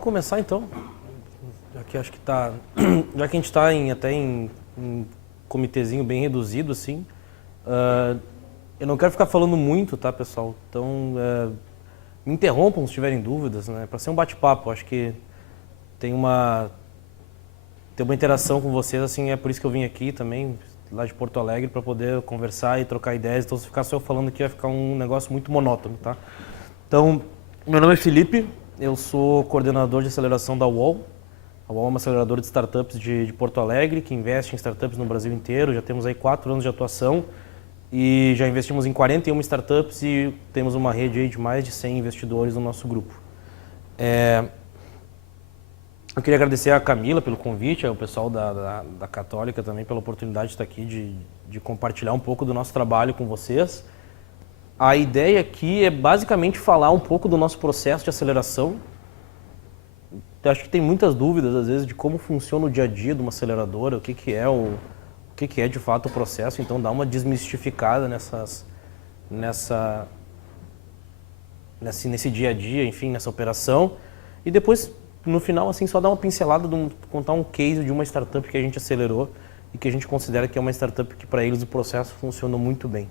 vamos começar então. Já que acho que tá, já que a gente está até em um comitezinho bem reduzido assim, eu não quero ficar falando muito, tá, pessoal? Então, me interrompam se tiverem dúvidas, né? Para ser um bate-papo, acho que tem uma interação com vocês, assim, é por isso que eu vim aqui também, lá de Porto Alegre, para poder conversar e trocar ideias. Então, se ficar só eu falando aqui, vai ficar um negócio muito monótono, tá? Então, meu nome é Felipe, eu sou coordenador de aceleração da UOL. A UOL é uma aceleradora de startups de Porto Alegre, que investe em startups no Brasil inteiro. Já temos aí 4 anos de atuação e já investimos em 41 startups e temos uma rede aí de mais de 100 investidores no nosso grupo. Eu queria agradecer a Camila pelo convite, ao pessoal da Católica também pela oportunidade de estar aqui, de compartilhar um pouco do nosso trabalho com vocês. A ideia aqui é basicamente falar um pouco do nosso processo de aceleração. Eu acho que tem muitas dúvidas, às vezes, de como funciona o dia a dia de uma aceleradora, o que é de fato o processo. Então, dá uma desmistificada nesse dia a dia, enfim, nessa operação. E depois, no final, assim, só dar uma pincelada, contar um case de uma startup que a gente acelerou e que a gente considera que é uma startup que, para eles, o processo funciona muito bem.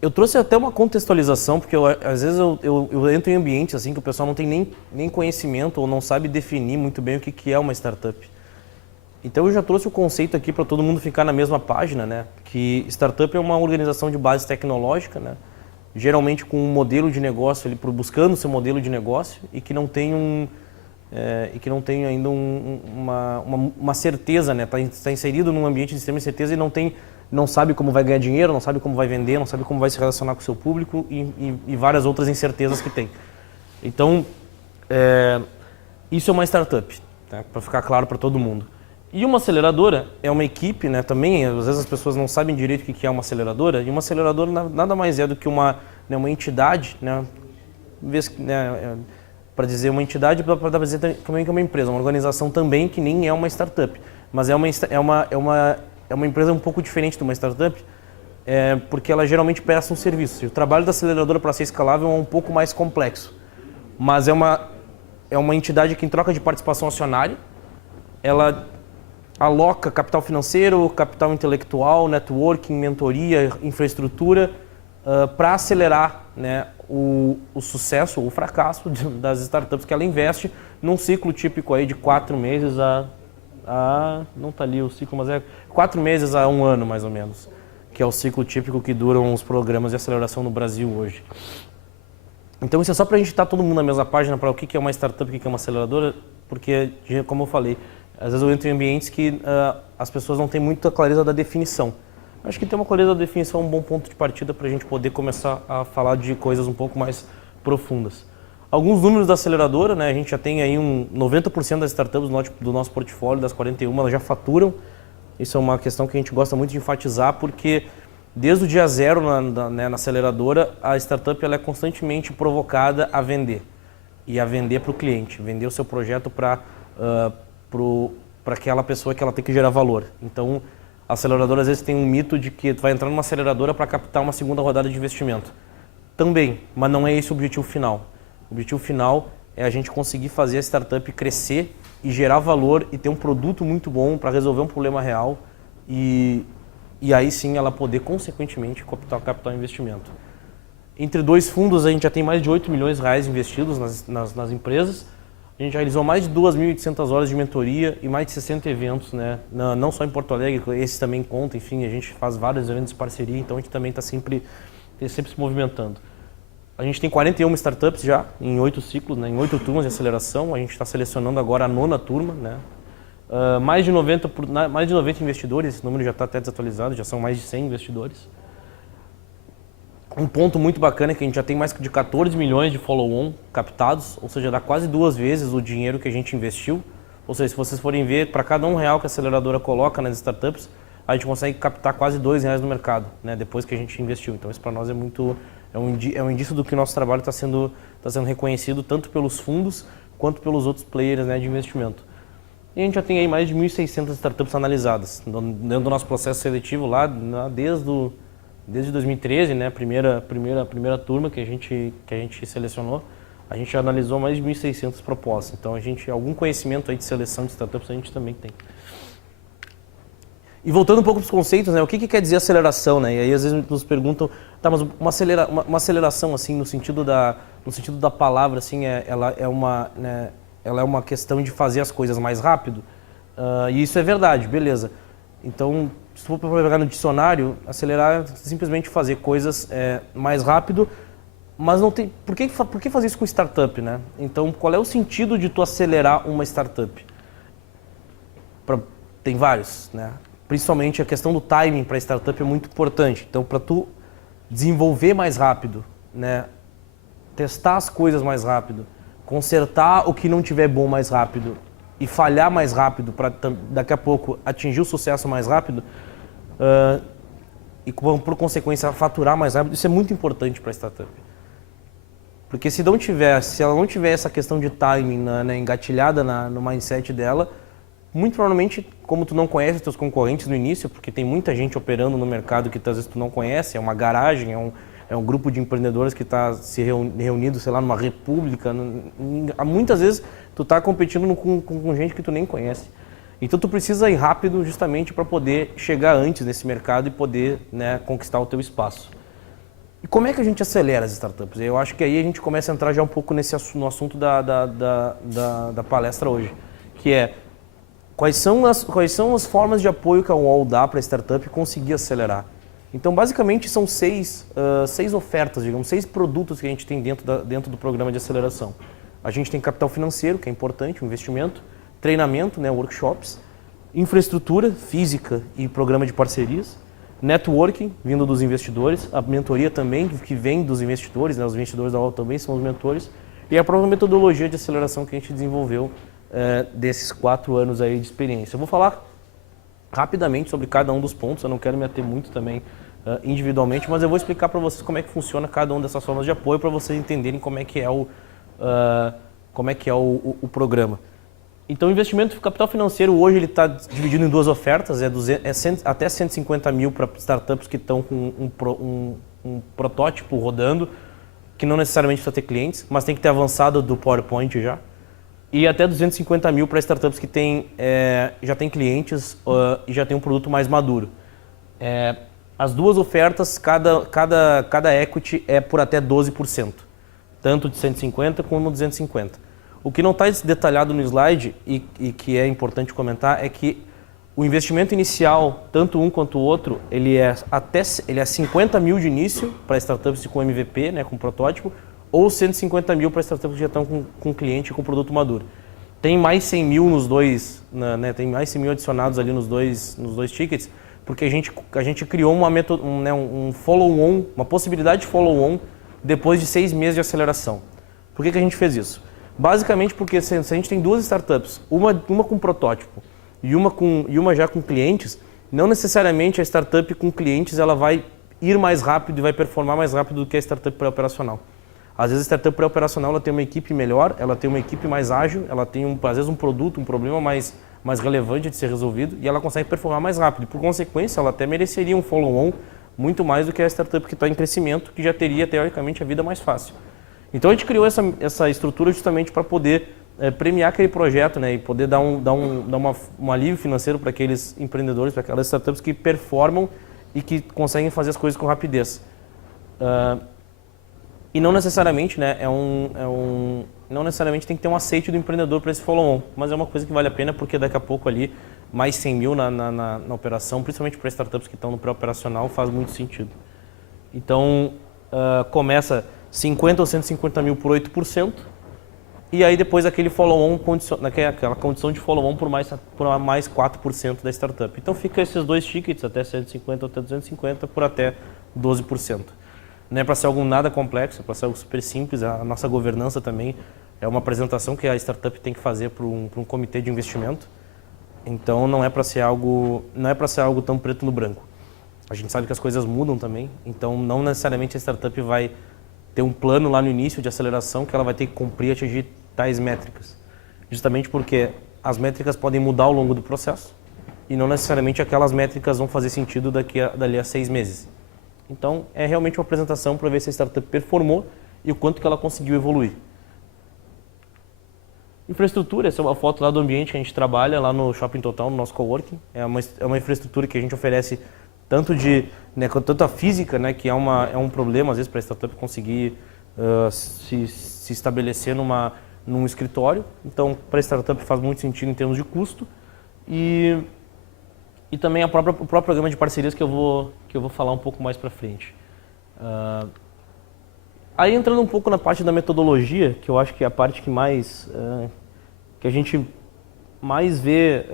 Eu trouxe até uma contextualização, porque às vezes eu entro em ambientes assim que o pessoal não tem nem conhecimento ou não sabe definir muito bem o que é uma startup. Então eu já trouxe o conceito aqui para todo mundo ficar na mesma página, né? Que startup é uma organização de base tecnológica, né? Geralmente com um modelo de negócio, buscando seu modelo de negócio e que não tem ainda uma certeza, né? Tá inserido num ambiente de extrema incerteza e não sabe como vai ganhar dinheiro, não sabe como vai vender, não sabe como vai se relacionar com o seu público e várias outras incertezas que tem. Então, isso é uma startup, tá? Para ficar claro para todo mundo. E uma aceleradora é uma equipe, né? Também, às vezes as pessoas não sabem direito o que é uma aceleradora, e uma aceleradora nada mais é do que uma entidade, né? Para dizer uma entidade, para dizer também que é uma empresa, uma organização também que nem é uma startup, mas é uma empresa um pouco diferente de uma startup, porque ela geralmente presta um serviço. E o trabalho da aceleradora para ser escalável é um pouco mais complexo, mas é uma entidade que, em troca de participação acionária, ela aloca capital financeiro, capital intelectual, networking, mentoria, infraestrutura, para acelerar, né, o sucesso ou o fracasso das startups que ela investe num ciclo típico aí de 4 meses não está ali o ciclo, mas 4 meses a 1 ano mais ou menos, que é o ciclo típico que duram os programas de aceleração no Brasil hoje. Então isso é só para a gente estar todo mundo na mesma página para o que é uma startup e o que é uma aceleradora, porque, como eu falei, às vezes eu entro em ambientes que as pessoas não têm muita clareza da definição. Acho que ter uma clareza da definição é um bom ponto de partida para a gente poder começar a falar de coisas um pouco mais profundas. Alguns números da aceleradora, né? A gente já tem aí 90% das startups do nosso portfólio, das 41, elas já faturam. Isso é uma questão que a gente gosta muito de enfatizar, porque desde o dia zero na aceleradora, a startup ela é constantemente provocada a vender. E a vender para o cliente, vender o seu projeto para aquela pessoa que ela tem que gerar valor. Então, a aceleradora às vezes tem um mito de que vai entrar numa aceleradora para captar uma segunda rodada de investimento. Também, mas não é esse o objetivo final. O objetivo final é a gente conseguir fazer a startup crescer e gerar valor e ter um produto muito bom para resolver um problema real e aí sim ela poder, consequentemente, captar capital investimento. Entre 2 fundos, a gente já tem mais de 8 milhões de reais investidos nas empresas. A gente já realizou mais de 2.800 horas de mentoria e mais de 60 eventos, né? Não só em Porto Alegre, esse também conta, enfim, a gente faz vários eventos de parceria, então a gente também está sempre se movimentando. A gente tem 41 startups já, em 8 ciclos, né? Em 8 turmas de aceleração, a gente está selecionando agora a 9ª turma, né? Mais de 90 investidores, esse número já está até desatualizado, já são mais de 100 investidores. Um ponto muito bacana é que a gente já tem mais de 14 milhões de follow-on captados, ou seja, dá quase 2 vezes o dinheiro que a gente investiu. Ou seja, se vocês forem ver, para cada R$1 que a aceleradora coloca nas startups, a gente consegue captar quase R$2 no mercado, né, depois que a gente investiu. Então isso para nós é um indício do que o nosso trabalho está sendo reconhecido tanto pelos fundos quanto pelos outros players, né, de investimento. E a gente já tem aí mais de 1.600 startups analisadas dentro do nosso processo seletivo lá desde desde 2013, né, primeira turma que a gente selecionou, a gente analisou mais de 1.600 propostas. Então, algum conhecimento aí de seleção de startups a gente também tem. E voltando um pouco para os conceitos, né, o que quer dizer aceleração, né? E aí às vezes nos perguntam, tá, mas uma aceleração assim no sentido da palavra, assim, ela é uma questão de fazer as coisas mais rápido. E isso é verdade, beleza. Então, se for para pegar no dicionário, acelerar é simplesmente fazer coisas mais rápido, mas não tem. Por que fazer isso com startup, né? Então, qual é o sentido de tu acelerar uma startup? Tem vários, né? Principalmente a questão do timing para a startup é muito importante. Então, para tu desenvolver mais rápido, né? Testar as coisas mais rápido, consertar o que não tiver bom mais rápido e falhar mais rápido para daqui a pouco atingir o sucesso mais rápido e por consequência faturar mais rápido, isso é muito importante para a startup. Porque se ela não tiver essa questão de timing engatilhada no mindset dela, muito provavelmente, como tu não conhece os teus concorrentes no início, porque tem muita gente operando no mercado que às vezes tu não conhece, é uma garagem, é um grupo de empreendedores que está se reunido, sei lá, numa república. Muitas vezes tu está competindo com gente que tu nem conhece. Então tu precisa ir rápido justamente para poder chegar antes nesse mercado e poder, né, conquistar o teu espaço. E como é que a gente acelera as startups? Eu acho que aí a gente começa a entrar já um pouco no assunto da palestra hoje, que é quais são as formas de apoio que a UOL dá para a startup conseguir acelerar. Então, basicamente, são seis ofertas, digamos, 6 produtos que a gente tem dentro do programa de aceleração. A gente tem capital financeiro, que é importante, um investimento, treinamento, né, workshops, infraestrutura física e programa de parcerias, networking, vindo dos investidores, a mentoria também, que vem dos investidores, né, os investidores da UOL também são os mentores, e a própria metodologia de aceleração que a gente desenvolveu desses 4 anos aí de experiência. Eu vou falar rapidamente sobre cada um dos pontos, eu não quero me ater muito também individualmente, mas eu vou explicar para vocês como é que funciona cada uma dessas formas de apoio para vocês entenderem como é que é o programa. Então, o investimento capital financeiro hoje ele está dividido em 2 ofertas, até 150 mil para startups que estão com um protótipo rodando, que não necessariamente precisa ter clientes, mas tem que ter avançado do PowerPoint já. E até 250 mil para startups que já tem clientes e já tem um produto mais maduro. As 2 ofertas, cada equity é por até 12%, tanto de 150 como 250. O que não está detalhado no slide e que é importante comentar é que o investimento inicial, tanto um quanto o outro, ele é 50 mil de início para startups com MVP, né, com protótipo, ou 150 mil para startups que já estão com cliente e com produto maduro. Tem mais 100 mil nos dois, né, tem mais 100 mil adicionados ali nos dois tickets, porque a gente criou um follow-on, uma possibilidade de follow-on depois de 6 meses de aceleração. Por que a gente fez isso? Basicamente porque se a gente tem 2 startups, uma com protótipo e uma já com clientes, não necessariamente a startup com clientes ela vai ir mais rápido e vai performar mais rápido do que a startup pré-operacional. Às vezes a startup pré-operacional ela tem uma equipe melhor, ela tem uma equipe mais ágil, ela tem às vezes um produto, um problema mais relevante de ser resolvido e ela consegue performar mais rápido. Por consequência, ela até mereceria um follow-on muito mais do que a startup que está em crescimento, que já teria teoricamente a vida mais fácil. Então a gente criou essa estrutura justamente para poder premiar aquele projeto, né, e poder dar um alívio financeiro para aqueles empreendedores, para aquelas startups que performam e que conseguem fazer as coisas com rapidez. E não necessariamente, né, não necessariamente tem que ter um aceite do empreendedor para esse follow-on, mas é uma coisa que vale a pena porque daqui a pouco ali mais 100 mil na operação, principalmente para startups que estão no pré-operacional, faz muito sentido. Então começa 50 ou 150 mil por 8%, e aí depois aquele follow-on, aquela condição de follow-on por mais 4% da startup. Então fica esses 2 tickets, até 150 ou até 250, por até 12%. Não é para ser algo nada complexo, é para ser algo super simples. A nossa governança também é uma apresentação que a startup tem que fazer para um comitê de investimento. Então não é para ser algo tão preto no branco. A gente sabe que as coisas mudam também, então não necessariamente a startup vai ter um plano lá no início de aceleração que ela vai ter que cumprir e atingir tais métricas. Justamente porque as métricas podem mudar ao longo do processo e não necessariamente aquelas métricas vão fazer sentido dali a 6 meses. Então, é realmente uma apresentação para ver se a startup performou e o quanto que ela conseguiu evoluir. Infraestrutura, essa é uma foto lá do ambiente que a gente trabalha lá no Shopping Total, no nosso coworking. É uma infraestrutura que a gente oferece tanto tanto a física, né, que é um problema às vezes para a startup conseguir se estabelecer num escritório. Então, para a startup faz muito sentido em termos de custo e também o próprio programa de parcerias que eu vou falar um pouco mais para frente. Aí entrando um pouco na parte da metodologia, que eu acho que é a parte que que a gente mais vê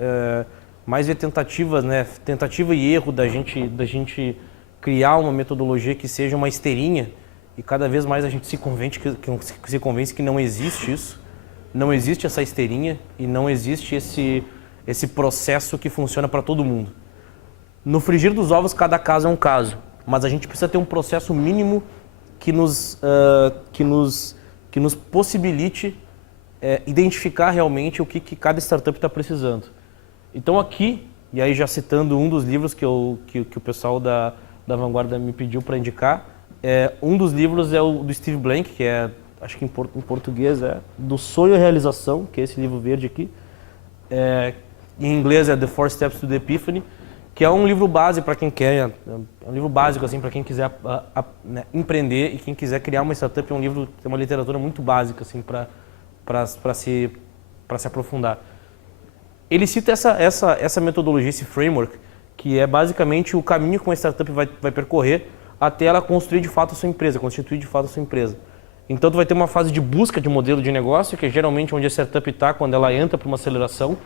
tentativas, né, tentativa e erro da gente criar uma metodologia que seja uma esteirinha, e cada vez mais a gente se convence que não existe isso, não existe essa esteirinha e não existe esse processo que funciona para todo mundo. No frigir dos ovos, cada caso é um caso, mas a gente precisa ter um processo mínimo que nos possibilite identificar realmente o que cada startup está precisando. Então aqui, e aí já citando um dos livros que o pessoal da Vanguarda me pediu para indicar, um dos livros é o do Steve Blank, que acho que em português é Do Sonho à Realização, que é esse livro verde aqui. Em inglês é The Four Steps to the Epiphany, que é um livro base para quem quer, é um livro básico assim para quem quiser né, empreender e quem quiser criar uma startup. É um livro, tem uma literatura muito básica assim para se aprofundar. Ele cita essa metodologia, esse framework, que é basicamente o caminho que uma startup vai percorrer até ela construir de fato a sua empresa, constituir de fato a sua empresa. Então, tu vai ter uma fase de busca de modelo de negócio, que é geralmente onde a startup está quando ela entra para uma aceleração.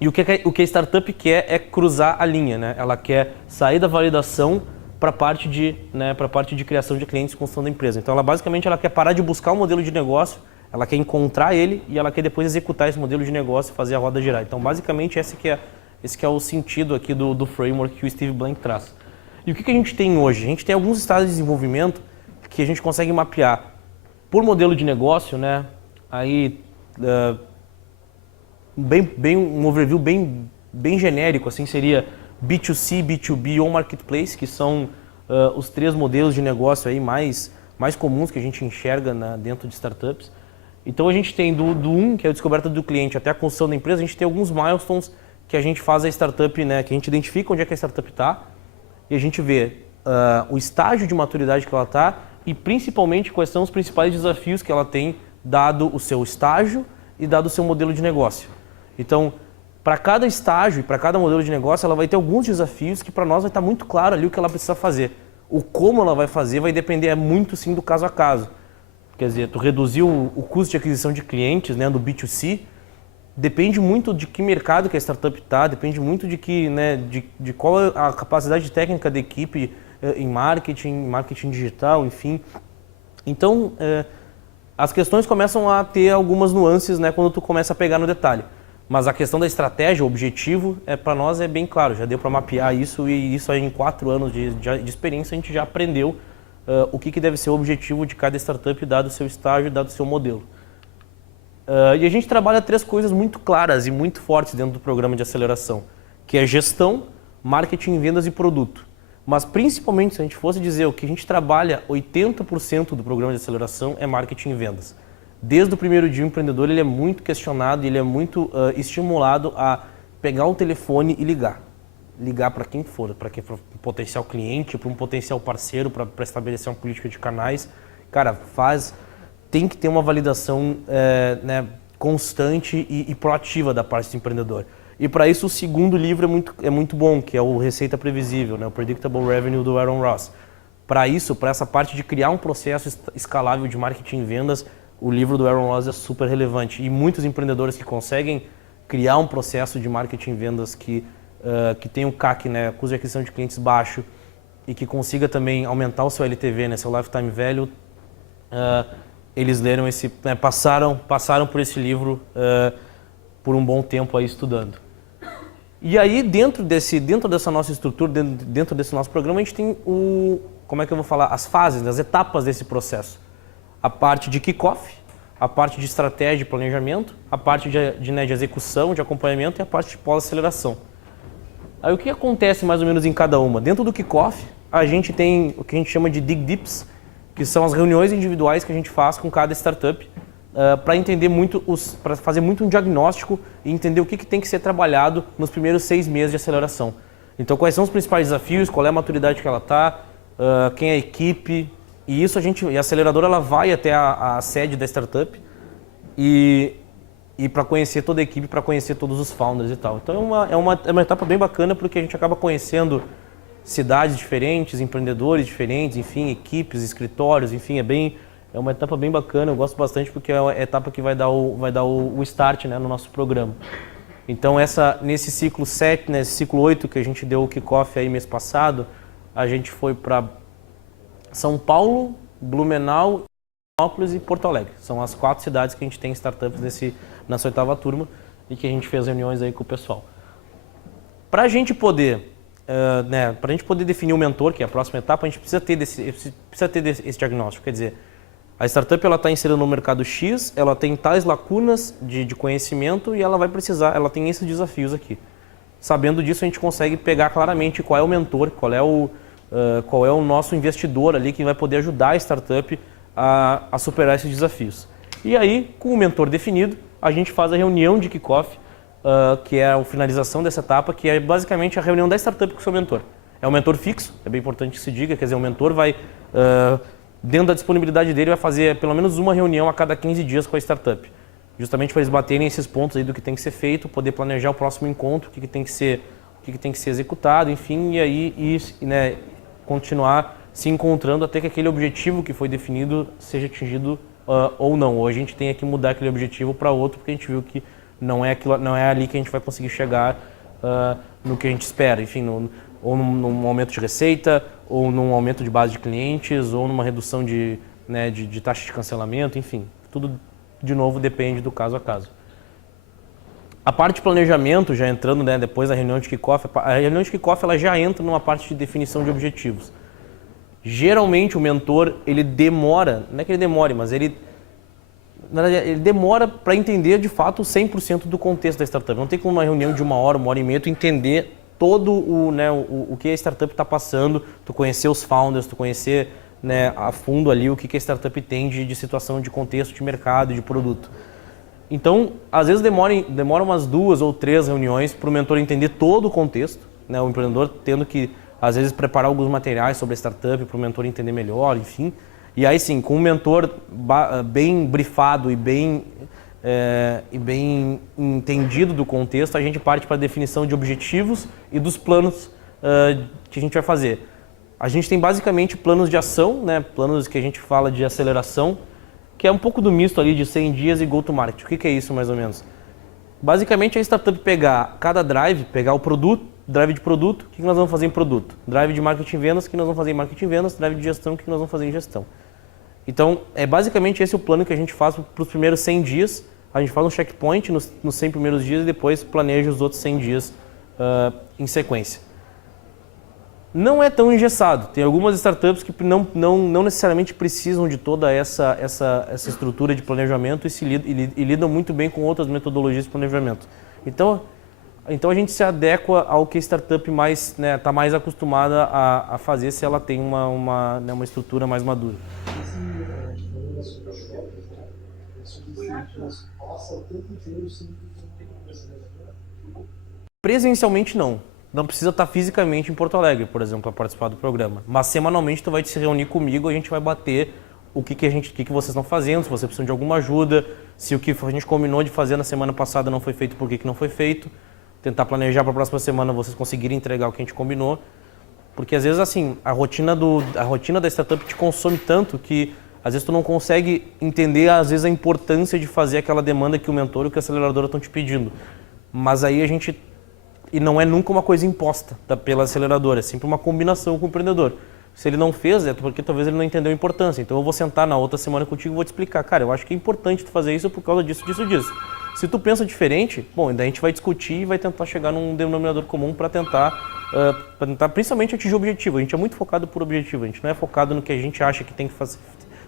E o que a startup quer é cruzar a linha, né? Ela quer sair da validação para a parte de criação de clientes e construção da empresa. Então, basicamente ela quer parar de buscar um modelo de negócio, ela quer encontrar ele e ela quer depois executar esse modelo de negócio e fazer a roda girar. Então, basicamente, esse que é o sentido aqui do framework que o Steve Blank traz. E o que a gente tem hoje? A gente tem alguns estágios de desenvolvimento que a gente consegue mapear por modelo de negócio, né? Aí, um overview bem genérico, assim, seria B2C, B2B ou Marketplace, que são os três modelos de negócio aí mais comuns que a gente enxerga dentro de startups. Então a gente tem do que é a descoberta do cliente, até a construção da empresa, a gente tem alguns milestones que a gente faz a startup, né, que a gente identifica onde é que a startup está e a gente vê o estágio de maturidade que ela está e principalmente quais são os principais desafios que ela tem dado o seu estágio e dado o seu modelo de negócio. Então, para cada estágio e para cada modelo de negócio, ela vai ter alguns desafios que para nós vai estar muito claro ali o que ela precisa fazer. O como ela vai fazer vai depender muito sim do caso a caso. Quer dizer, tu reduzir o custo de aquisição de clientes, né, do B2C, depende muito de que mercado que a startup está, depende muito de qual é a capacidade técnica da equipe em marketing digital, enfim. Então, as questões começam a ter algumas nuances, né, quando tu começa a pegar no detalhe. Mas a questão da estratégia, o objetivo, para nós é bem claro, já deu para mapear isso e isso aí em 4 anos de experiência a gente já aprendeu o que deve ser o objetivo de cada startup dado o seu estágio, dado o seu modelo. E a gente trabalha 3 coisas muito claras e muito fortes dentro do programa de aceleração, que é gestão, marketing, vendas e produto. Mas principalmente, se a gente fosse dizer o que a gente trabalha, 80% do programa de aceleração é marketing e vendas. Desde o primeiro dia, o empreendedor ele é muito questionado, ele é muito estimulado a pegar um telefone e ligar. Ligar para quem for, para um potencial cliente, para um potencial parceiro, para estabelecer uma política de canais. Cara, tem que ter uma validação constante e proativa da parte do empreendedor. E para isso o segundo livro é muito bom, que é o Receita Previsível, né? O Predictable Revenue do Aaron Ross. Para essa parte de criar um processo escalável de marketing e vendas, o livro do Aaron Ross é super relevante. E muitos empreendedores que conseguem criar um processo de marketing e vendas que tem um CAC, né, custo de aquisição de clientes baixo, e que consiga também aumentar o seu LTV, né, seu Lifetime Value, eles leram passaram por esse livro por um bom tempo aí estudando. E aí, dentro dessa nossa estrutura, dentro desse nosso programa, a gente tem as fases, as etapas desse processo. A parte de kickoff, a parte de estratégia e planejamento, a parte de execução, de acompanhamento e a parte de pós-aceleração. Aí o que acontece mais ou menos em cada uma? Dentro do kickoff, a gente tem o que a gente chama de Dig Dips, que são as reuniões individuais que a gente faz com cada startup para entender muito, para fazer muito um diagnóstico e entender o que tem que ser trabalhado nos primeiros 6 meses de aceleração. Então, quais são os principais desafios, qual é a maturidade que ela está, quem é a equipe, e isso e a aceleradora ela vai até a sede da startup e para conhecer toda a equipe, para conhecer todos os founders e tal. Então, é uma etapa bem bacana porque a gente acaba conhecendo cidades diferentes, empreendedores diferentes, enfim, equipes, escritórios, enfim, é uma etapa bem bacana, eu gosto bastante porque é a etapa que vai dar o start, né, no nosso programa. Então nesse ciclo 7, nesse ciclo 8 que a gente deu o kickoff aí mês passado, a gente foi para São Paulo, Blumenau, Florianópolis e Porto Alegre. São as 4 cidades que a gente tem startups nessa 8ª turma e que a gente fez reuniões aí com o pessoal. Para a gente poder definir o mentor, que é a próxima etapa, a gente precisa ter esse diagnóstico. Quer dizer, a startup está inserida no mercado X, ela tem tais lacunas de conhecimento e ela tem esses desafios aqui. Sabendo disso, a gente consegue pegar claramente qual é o mentor, qual é o nosso investidor ali que vai poder ajudar a startup a superar esses desafios. E aí, com o mentor definido, a gente faz a reunião de kickoff, que é a finalização dessa etapa, que é basicamente a reunião da startup com o seu mentor. É um mentor fixo, é bem importante que se diga, quer dizer, o mentor vai, dentro da disponibilidade dele, vai fazer pelo menos uma reunião a cada 15 dias com a startup. Justamente para eles baterem esses pontos aí do que tem que ser feito, poder planejar o próximo encontro, o que tem que ser executado, enfim, e aí continuar se encontrando até que aquele objetivo que foi definido seja atingido ou não. Ou a gente tem que mudar aquele objetivo para outro, porque a gente viu que não é ali que a gente vai conseguir chegar no que a gente espera, enfim, ou num aumento de receita, ou num aumento de base de clientes, ou numa redução de taxa de cancelamento, enfim, tudo de novo depende do caso a caso. A parte de planejamento, já entrando depois da reunião de kickoff, a reunião de kickoff ela já entra numa parte de definição de objetivos. Geralmente o mentor, ele demora, não é que ele demore, mas ele demora para entender de fato 100% do contexto da startup. Não tem como uma reunião de 1 hora, 1 hora e meia, tu entender todo o que a startup está passando, tu conhecer os founders, tu conhecer a fundo ali o que a startup tem de situação, de contexto, de mercado, de produto. Então, às vezes demora umas 2 ou 3 reuniões para o mentor entender todo o contexto, o empreendedor tendo que, às vezes, preparar alguns materiais sobre a startup para o mentor entender melhor, enfim. E aí sim, com um mentor bem brifado e bem entendido do contexto, a gente parte para a definição de objetivos e dos planos que a gente vai fazer. A gente tem basicamente planos de ação, planos que a gente fala de aceleração, que é um pouco do misto ali de 100 dias e go-to-market. O que é isso mais ou menos? Basicamente a startup pegar cada drive, pegar o produto, drive de produto, o que nós vamos fazer em produto? Drive de marketing e vendas, o que nós vamos fazer em marketing e vendas, drive de gestão, o que nós vamos fazer em gestão. Então, é basicamente esse o plano que a gente faz para os primeiros 100 dias. A gente faz um checkpoint nos 100 primeiros dias e depois planeja os outros 100 dias em sequência. Não é tão engessado. Tem algumas startups que não necessariamente precisam de toda essa estrutura de planejamento e lidam muito bem com outras metodologias de planejamento. Então a gente se adequa ao que a startup está mais acostumada a fazer se ela tem uma estrutura mais madura. Presencialmente não. Não precisa estar fisicamente em Porto Alegre, por exemplo, para participar do programa. Mas semanalmente tu vai se reunir comigo, a gente vai bater o que vocês estão fazendo, se vocês precisam de alguma ajuda, se o que a gente combinou de fazer na semana passada não foi feito, por que não foi feito. Tentar planejar para a próxima semana vocês conseguirem entregar o que a gente combinou. Porque às vezes assim, a rotina da startup te consome tanto que às vezes tu não consegue entender às vezes a importância de fazer aquela demanda que o mentor e que a aceleradora estão te pedindo. Mas aí e não é nunca uma coisa imposta pela aceleradora, é sempre uma combinação com o empreendedor. Se ele não fez, é porque talvez ele não entendeu a importância. Então eu vou sentar na outra semana contigo e vou te explicar. Cara, eu acho que é importante tu fazer isso por causa disso. Se tu pensa diferente, bom, daí a gente vai discutir e vai tentar chegar num denominador comum para tentar principalmente atingir o objetivo. A gente é muito focado por objetivo, a gente não é focado no que a gente acha que tem que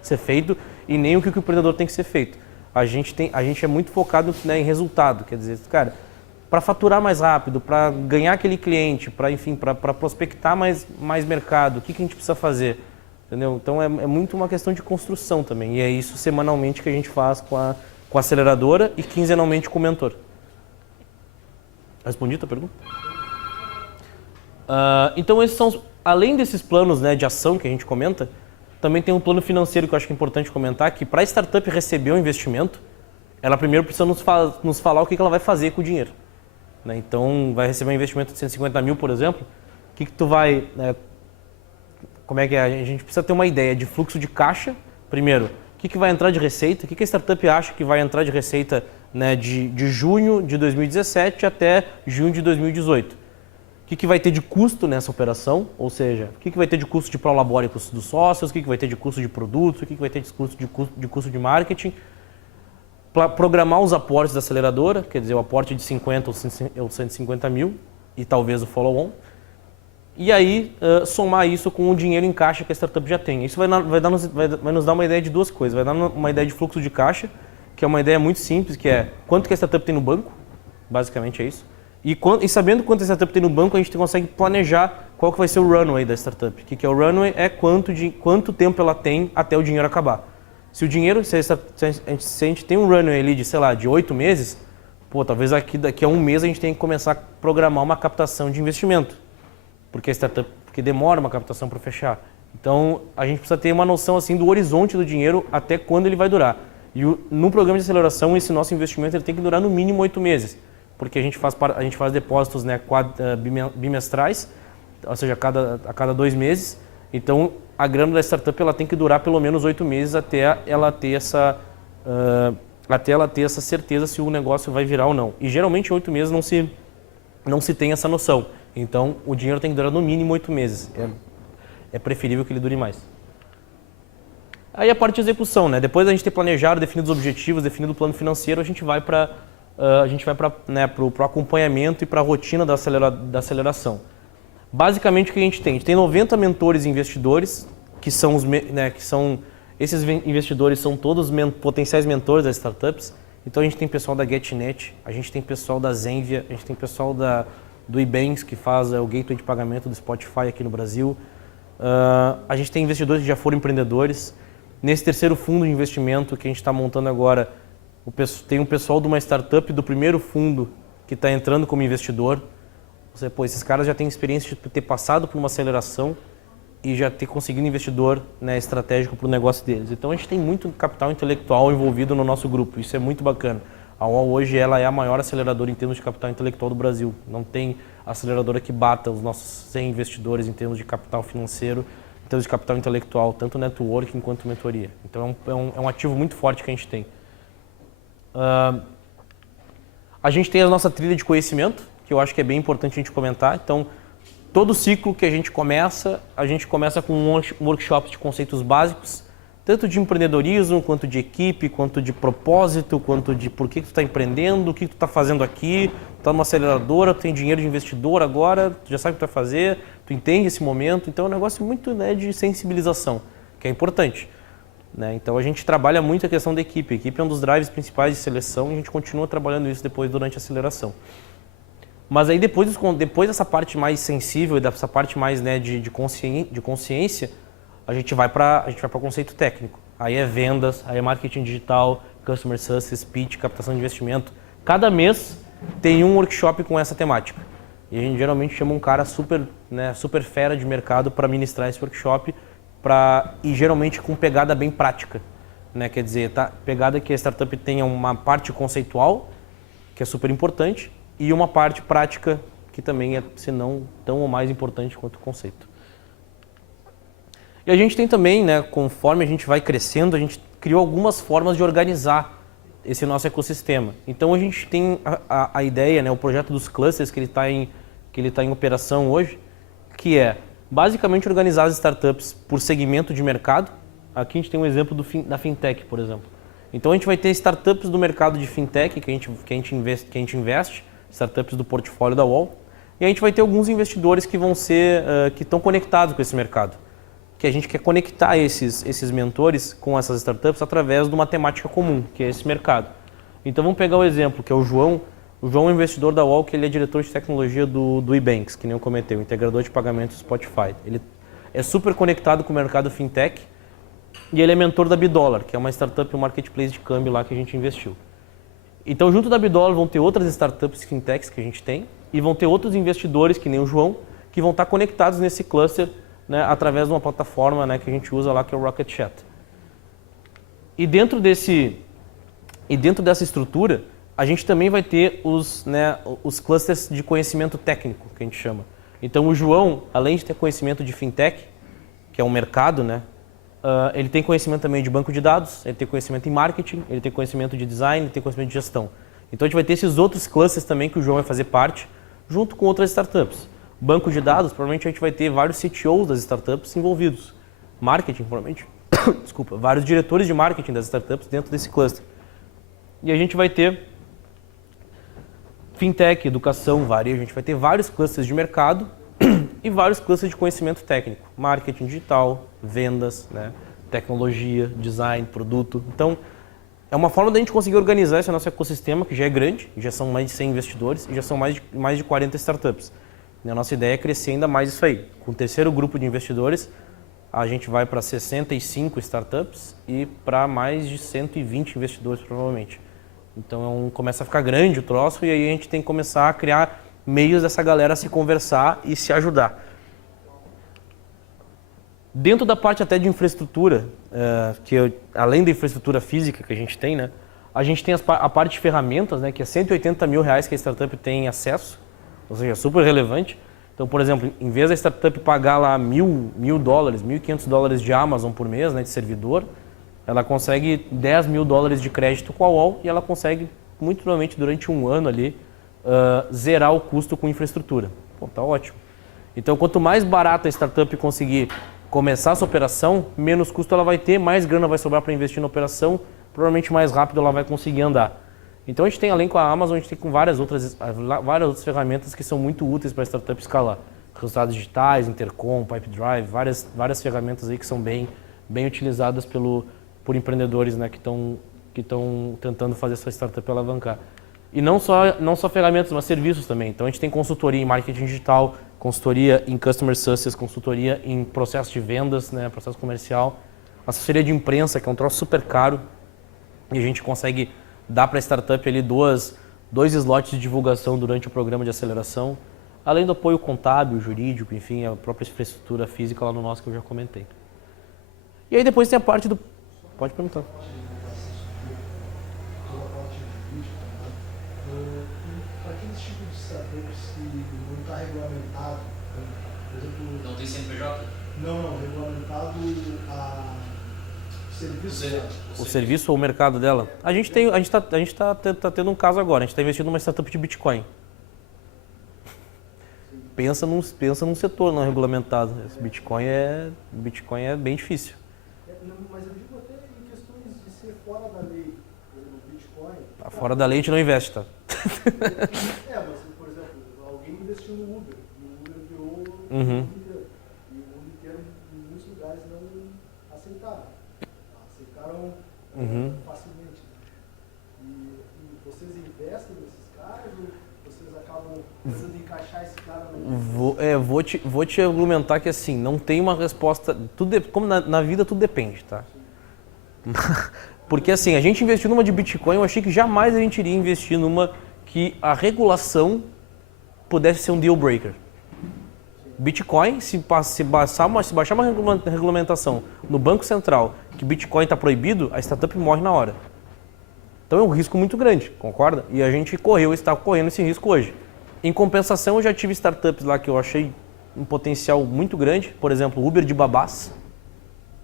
ser feito e nem o que o empreendedor tem que ser feito. A gente é muito focado em resultado, quer dizer, cara, para faturar mais rápido, para ganhar aquele cliente, para enfim, para prospectar mais mercado, o que a gente precisa fazer, entendeu? Então é muito uma questão de construção também, e é isso semanalmente que a gente faz com a aceleradora e quinzenalmente com o mentor. Respondi a tua pergunta? Então esses são, além desses planos, né, de ação que a gente comenta, também tem um plano financeiro que eu acho que é importante comentar, que para a startup receber o investimento, ela primeiro precisa nos falar o que ela vai fazer com o dinheiro. Né? Então, vai receber um investimento de 150 mil, por exemplo, o que tu vai... como é que é? A gente precisa ter uma ideia de fluxo de caixa, primeiro, o que vai entrar de receita, o que a startup acha que vai entrar de receita, né, de junho de 2017 até junho de 2018. O que vai ter de custo nessa operação, ou seja, o que vai ter de custo de prolabore e custo dos sócios, o que vai ter de custo de produtos, o que vai ter de custo de marketing, programar os aportes da aceleradora, quer dizer, o aporte de 50 ou 150 mil e talvez o follow-on, e aí somar isso com o dinheiro em caixa que a startup já tem. Isso vai nos dar uma ideia de duas coisas, vai dar uma ideia de fluxo de caixa, que é uma ideia muito simples, que é quanto que a startup tem no banco, basicamente é isso. E sabendo quanto a startup tem no banco, a gente consegue planejar qual que vai ser o runway da startup. O que é o runway? É quanto tempo ela tem até o dinheiro acabar. Se a gente tem um runway ali de, sei lá, de 8 meses, pô, talvez daqui a um mês a gente tenha que começar a programar uma captação de investimento. Porque demora uma captação para fechar. Então, a gente precisa ter uma noção assim do horizonte do dinheiro até quando ele vai durar. E no programa de aceleração, esse nosso investimento ele tem que durar no mínimo 8 meses. Porque a gente faz depósitos, né, bimestrais, ou seja, a cada 2 meses. Então, a grana da startup ela tem que durar pelo menos 8 meses até ela ter essa certeza se o negócio vai virar ou não. E geralmente em 8 meses não se tem essa noção. Então, o dinheiro tem que durar no mínimo 8 meses. É preferível que ele dure mais. Aí a parte de execução, né? Depois da gente ter planejado, definido os objetivos, definido o plano financeiro, a gente vai para o acompanhamento e para a rotina da aceleração. Basicamente o que a gente tem? A gente tem 90 mentores e investidores, que são esses investidores são todos potenciais mentores das startups. Então a gente tem pessoal da GetNet, a gente tem pessoal da Zenvia, a gente tem pessoal do Ebanks, que faz o gateway de pagamento do Spotify aqui no Brasil. A gente tem investidores que já foram empreendedores. Nesse terceiro fundo de investimento que a gente está montando agora, tem um pessoal de uma startup do primeiro fundo que está entrando como investidor. Esses caras já têm experiência de ter passado por uma aceleração e já ter conseguido investidor, né, estratégico para o negócio deles. Então a gente tem muito capital intelectual envolvido no nosso grupo, isso é muito bacana. A UOL hoje ela é a maior aceleradora em termos de capital intelectual do Brasil. Não tem aceleradora que bata os nossos 100 investidores em termos de capital financeiro, em termos de capital intelectual, tanto networking quanto mentoria. Então é um ativo muito forte que a gente tem. A gente tem a nossa trilha de conhecimento, que eu acho que é bem importante a gente comentar. Então, todo ciclo que a gente começa com um workshop de conceitos básicos, tanto de empreendedorismo, quanto de equipe, quanto de propósito, quanto de por que tu está empreendendo, o que tu está fazendo aqui, tu está numa aceleradora, tu tem dinheiro de investidor agora, tu já sabe o que tu vai fazer, tu entende esse momento. Então, é um negócio muito, né, de sensibilização, que é importante. Né? Então, a gente trabalha muito a questão da equipe. A equipe é um dos drives principais de seleção e a gente continua trabalhando isso depois durante a aceleração. Mas aí depois dessa parte mais sensível e dessa parte mais, né, de consciência, a gente vai para o conceito técnico. Aí é vendas, aí é marketing digital, customer success, pitch, captação de investimento. Cada mês tem um workshop com essa temática. E a gente geralmente chama um cara super fera de mercado para ministrar esse workshop e geralmente com pegada bem prática. Né? Quer dizer, pegada que a startup tenha uma parte conceitual, que é super importante, e uma parte prática que também é, se não tão ou mais importante quanto o conceito. E a gente tem também, né, conforme a gente vai crescendo, a gente criou algumas formas de organizar esse nosso ecossistema. Então a gente tem a ideia, né, o projeto dos clusters que ele está em operação hoje, que é basicamente organizar as startups por segmento de mercado. Aqui a gente tem um exemplo da fintech, por exemplo. Então a gente vai ter startups do mercado de fintech que a gente investe, startups do portfólio da UOL, e a gente vai ter alguns investidores que que estão conectados com esse mercado, que a gente quer conectar esses mentores com essas startups através de uma temática comum, que é esse mercado. Então vamos pegar o exemplo, que é o João. O João é um investidor da UOL, que ele é diretor de tecnologia do eBanks, que nem eu comentei, o integrador de pagamentos Spotify. Ele é super conectado com o mercado fintech e ele é mentor da Bidollar, que é uma startup, um marketplace de câmbio lá que a gente investiu. Então, junto da Bidollar vão ter outras startups fintechs que a gente tem e vão ter outros investidores, que nem o João, que vão estar conectados nesse cluster, né, através de uma plataforma, né, que a gente usa lá, que é o Rocket Chat. E dentro dessa estrutura, a gente também vai ter os clusters de conhecimento técnico, que a gente chama. Então, o João, além de ter conhecimento de fintech, que é um mercado, né, ele tem conhecimento também de banco de dados, ele tem conhecimento em marketing, ele tem conhecimento de design, ele tem conhecimento de gestão. Então, a gente vai ter esses outros clusters também que o João vai fazer parte, junto com outras startups. Banco de dados, provavelmente a gente vai ter vários CTOs das startups envolvidos. Marketing, provavelmente, desculpa, vários diretores de marketing das startups dentro desse cluster. E a gente vai ter fintech, educação, varejo, a gente vai ter vários clusters de mercado e vários clusters de conhecimento técnico. Marketing digital, vendas, né, tecnologia, design, produto. Então, é uma forma da gente conseguir organizar esse nosso ecossistema, que já é grande, já são mais de 100 investidores e já são mais de 40 startups. E a nossa ideia é crescer ainda mais isso aí. Com o terceiro grupo de investidores, a gente vai para 65 startups e para mais de 120 investidores, provavelmente. Então, começa a ficar grande o troço e aí a gente tem que começar a criar meios dessa galera se conversar e se ajudar. Dentro da parte até de infraestrutura, além da infraestrutura física que a gente tem, né, a gente tem a parte de ferramentas, né, que é R$180 mil que a startup tem acesso, ou seja, super relevante. Então, por exemplo, em vez da startup pagar lá $1.000, $1.500 de Amazon por mês, né, de servidor, ela consegue $10 mil de crédito com a UOL e ela consegue, muito provavelmente, durante um ano ali, zerar o custo com infraestrutura. Pô, tá ótimo. Então, quanto mais barata a startup conseguir começar essa operação, menos custo ela vai ter, mais grana vai sobrar para investir na operação, provavelmente mais rápido ela vai conseguir andar. Então, a gente tem, além com a Amazon, a gente tem com várias outras ferramentas que são muito úteis para a startup escalar. Resultados digitais, Intercom, Pipedrive, várias ferramentas aí que são bem utilizadas por empreendedores, né, que estão tentando fazer sua startup alavancar. E não só ferramentas, mas serviços também. Então, a gente tem consultoria em marketing digital, consultoria em customer success, consultoria em processo de vendas, né, processo comercial, assessoria de imprensa, que é um troço super caro, e a gente consegue dar para a startup ali dois slots de divulgação durante o programa de aceleração, além do apoio contábil, jurídico, enfim, a própria infraestrutura física lá no nosso que eu já comentei. E aí depois tem a parte do... Pode perguntar. Para aqueles tipos de startups que não está regulamentado, por exemplo... Não tem CNPJ? Não, regulamentado a serviço. O serviço ou o mercado dela? A gente está tendo um caso agora, a gente está investindo numa startup de Bitcoin. Pensa num setor não regulamentado. Esse Bitcoin é bem difícil. Mas eu digo até em questões de ser fora da lei. O Bitcoin... Fora da lei a gente não investe, tá? Mas, por exemplo, alguém investiu no Uber. E o Uber virou o mundo inteiro. E o mundo inteiro, em muitos lugares, não aceitaram. Aceitaram facilmente. E vocês investem nesses caras ou vocês acabam tentando encaixar esse cara no... Vou te argumentar que assim, não tem uma resposta. Como na vida tudo depende, tá? Porque assim, a gente investiu numa de Bitcoin, eu achei que jamais a gente iria investir numa que a regulação pudesse ser um deal breaker. Bitcoin, se baixar uma regulamentação no Banco Central que Bitcoin está proibido, a startup morre na hora. Então é um risco muito grande, concorda? E a gente está correndo esse risco hoje. Em compensação, eu já tive startups lá que eu achei um potencial muito grande, por exemplo, Uber de babás.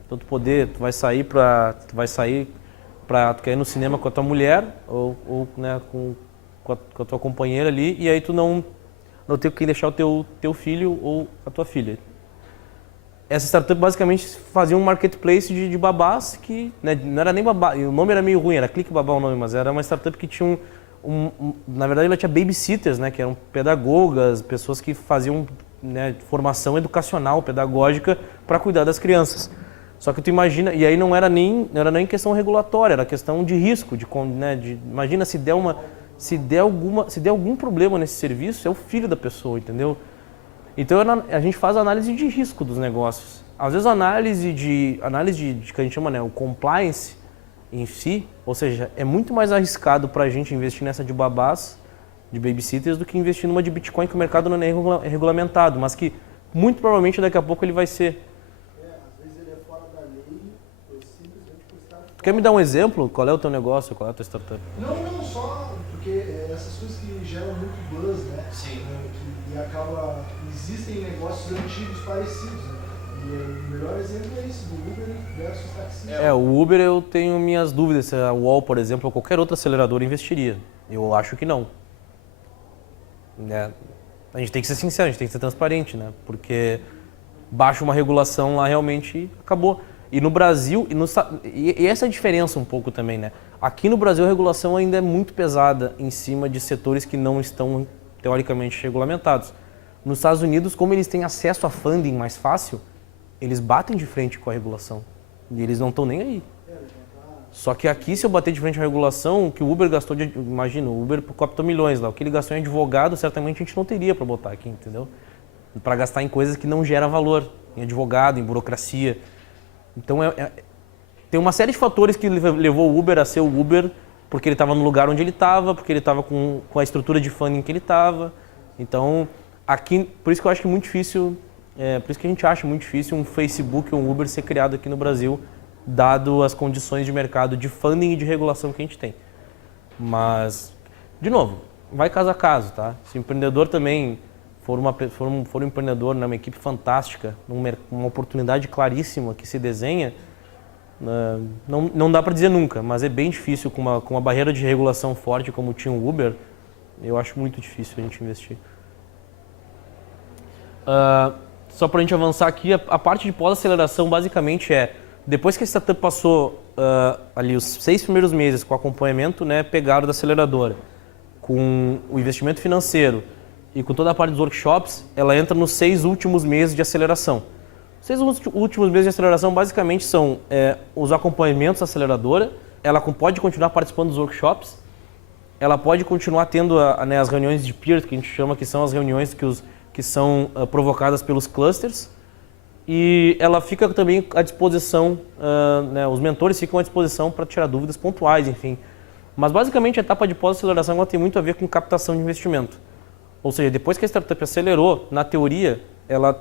Então tu vai sair tu quer ir no cinema com a tua mulher ou né, com a tua companheira ali, e aí tu não tem que deixar o teu filho ou a tua filha. Essa startup basicamente fazia um marketplace de babás que, né, não era nem babá, o nome era meio ruim, era Clique Babá o nome, mas era uma startup que tinha na verdade ela tinha babysitters, né, que eram pedagogas, pessoas que faziam, né, formação educacional, pedagógica para cuidar das crianças. Só que tu imagina, e aí não era nem questão regulatória, era questão de risco, imagina se Se der algum problema nesse serviço, é o filho da pessoa, entendeu? Então a gente faz análise de risco dos negócios. Às vezes a análise de que a gente chama, né, o compliance em si, ou seja, é muito mais arriscado para a gente investir nessa de babás, de babysitters, do que investir numa de Bitcoin, que o mercado não é regulamentado, mas que muito provavelmente daqui a pouco ele vai ser. Às vezes ele é fora da lei, simplesmente por estar fora. Tu quer me dar um exemplo? Qual é o teu negócio? Qual é a tua startup? Não só, porque essas coisas que geram muito buzz, né? Sim. E acaba, existem negócios antigos parecidos, né? E o melhor exemplo é esse, do Uber versus taxista. O Uber eu tenho minhas dúvidas, se a UOL, por exemplo, ou qualquer outra aceleradora investiria. Eu acho que não. A gente tem que ser sincero, a gente tem que ser transparente, né? Porque baixa uma regulação lá, realmente acabou. E no Brasil, e essa é a diferença um pouco também, né? Aqui no Brasil a regulação ainda é muito pesada em cima de setores que não estão teoricamente regulamentados. Nos Estados Unidos, como eles têm acesso a funding mais fácil, eles batem de frente com a regulação. E eles não estão nem aí. Só que aqui, se eu bater de frente com a regulação, o que o Uber gastou imagina, o Uber captou milhões lá. O que ele gastou em advogado, certamente a gente não teria para botar aqui, entendeu? Para gastar em coisas que não geram valor, em advogado, em burocracia. Então, tem uma série de fatores que levou o Uber a ser o Uber, porque ele estava no lugar onde ele estava, porque ele estava com a estrutura de funding que ele estava. Então, aqui, por isso que eu acho que é muito difícil, por isso que a gente acha muito difícil um Facebook ou um Uber ser criado aqui no Brasil, dado as condições de mercado de funding e de regulação que a gente tem. Mas, de novo, vai caso a caso, tá? Se o empreendedor também for um empreendedor, né, uma equipe fantástica, uma oportunidade claríssima que se desenha, não dá para dizer nunca, mas é bem difícil com uma barreira de regulação forte como tinha o Uber, eu acho muito difícil a gente investir. Só para a gente avançar aqui, a parte de pós-aceleração basicamente depois que a startup passou ali os 6 primeiros meses com acompanhamento, né, pegado da aceleradora, com o investimento financeiro e com toda a parte dos workshops, ela entra nos 6 últimos meses de aceleração. Os 6 últimos meses de aceleração basicamente são os acompanhamentos da aceleradora, ela pode continuar participando dos workshops, ela pode continuar tendo né, as reuniões de peers, que a gente chama, que são as reuniões que são provocadas pelos clusters, e ela fica também à disposição, né, os mentores ficam à disposição para tirar dúvidas pontuais, enfim. Mas basicamente a etapa de pós-aceleração ela tem muito a ver com captação de investimento. Ou seja, depois que a startup acelerou, na teoria, ela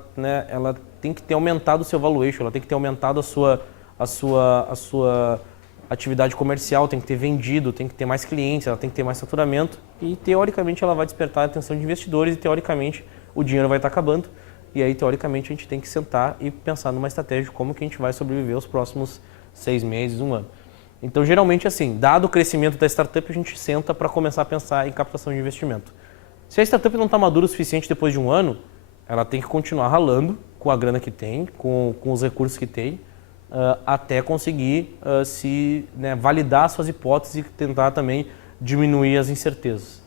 tem que ter aumentado o seu valuation, ela tem que ter aumentado a sua atividade comercial, tem que ter vendido, tem que ter mais clientes, ela tem que ter mais faturamento e, teoricamente, ela vai despertar a atenção de investidores e, teoricamente, o dinheiro vai estar acabando. E aí, teoricamente, a gente tem que sentar e pensar numa estratégia de como que a gente vai sobreviver os próximos 6 meses, 1 ano. Então, geralmente, assim, dado o crescimento da startup, a gente senta para começar a pensar em captação de investimento. Se a startup não está madura o suficiente depois de 1 ano, ela tem que continuar ralando com a grana que tem, com os recursos que tem, até conseguir validar suas hipóteses e tentar também diminuir as incertezas.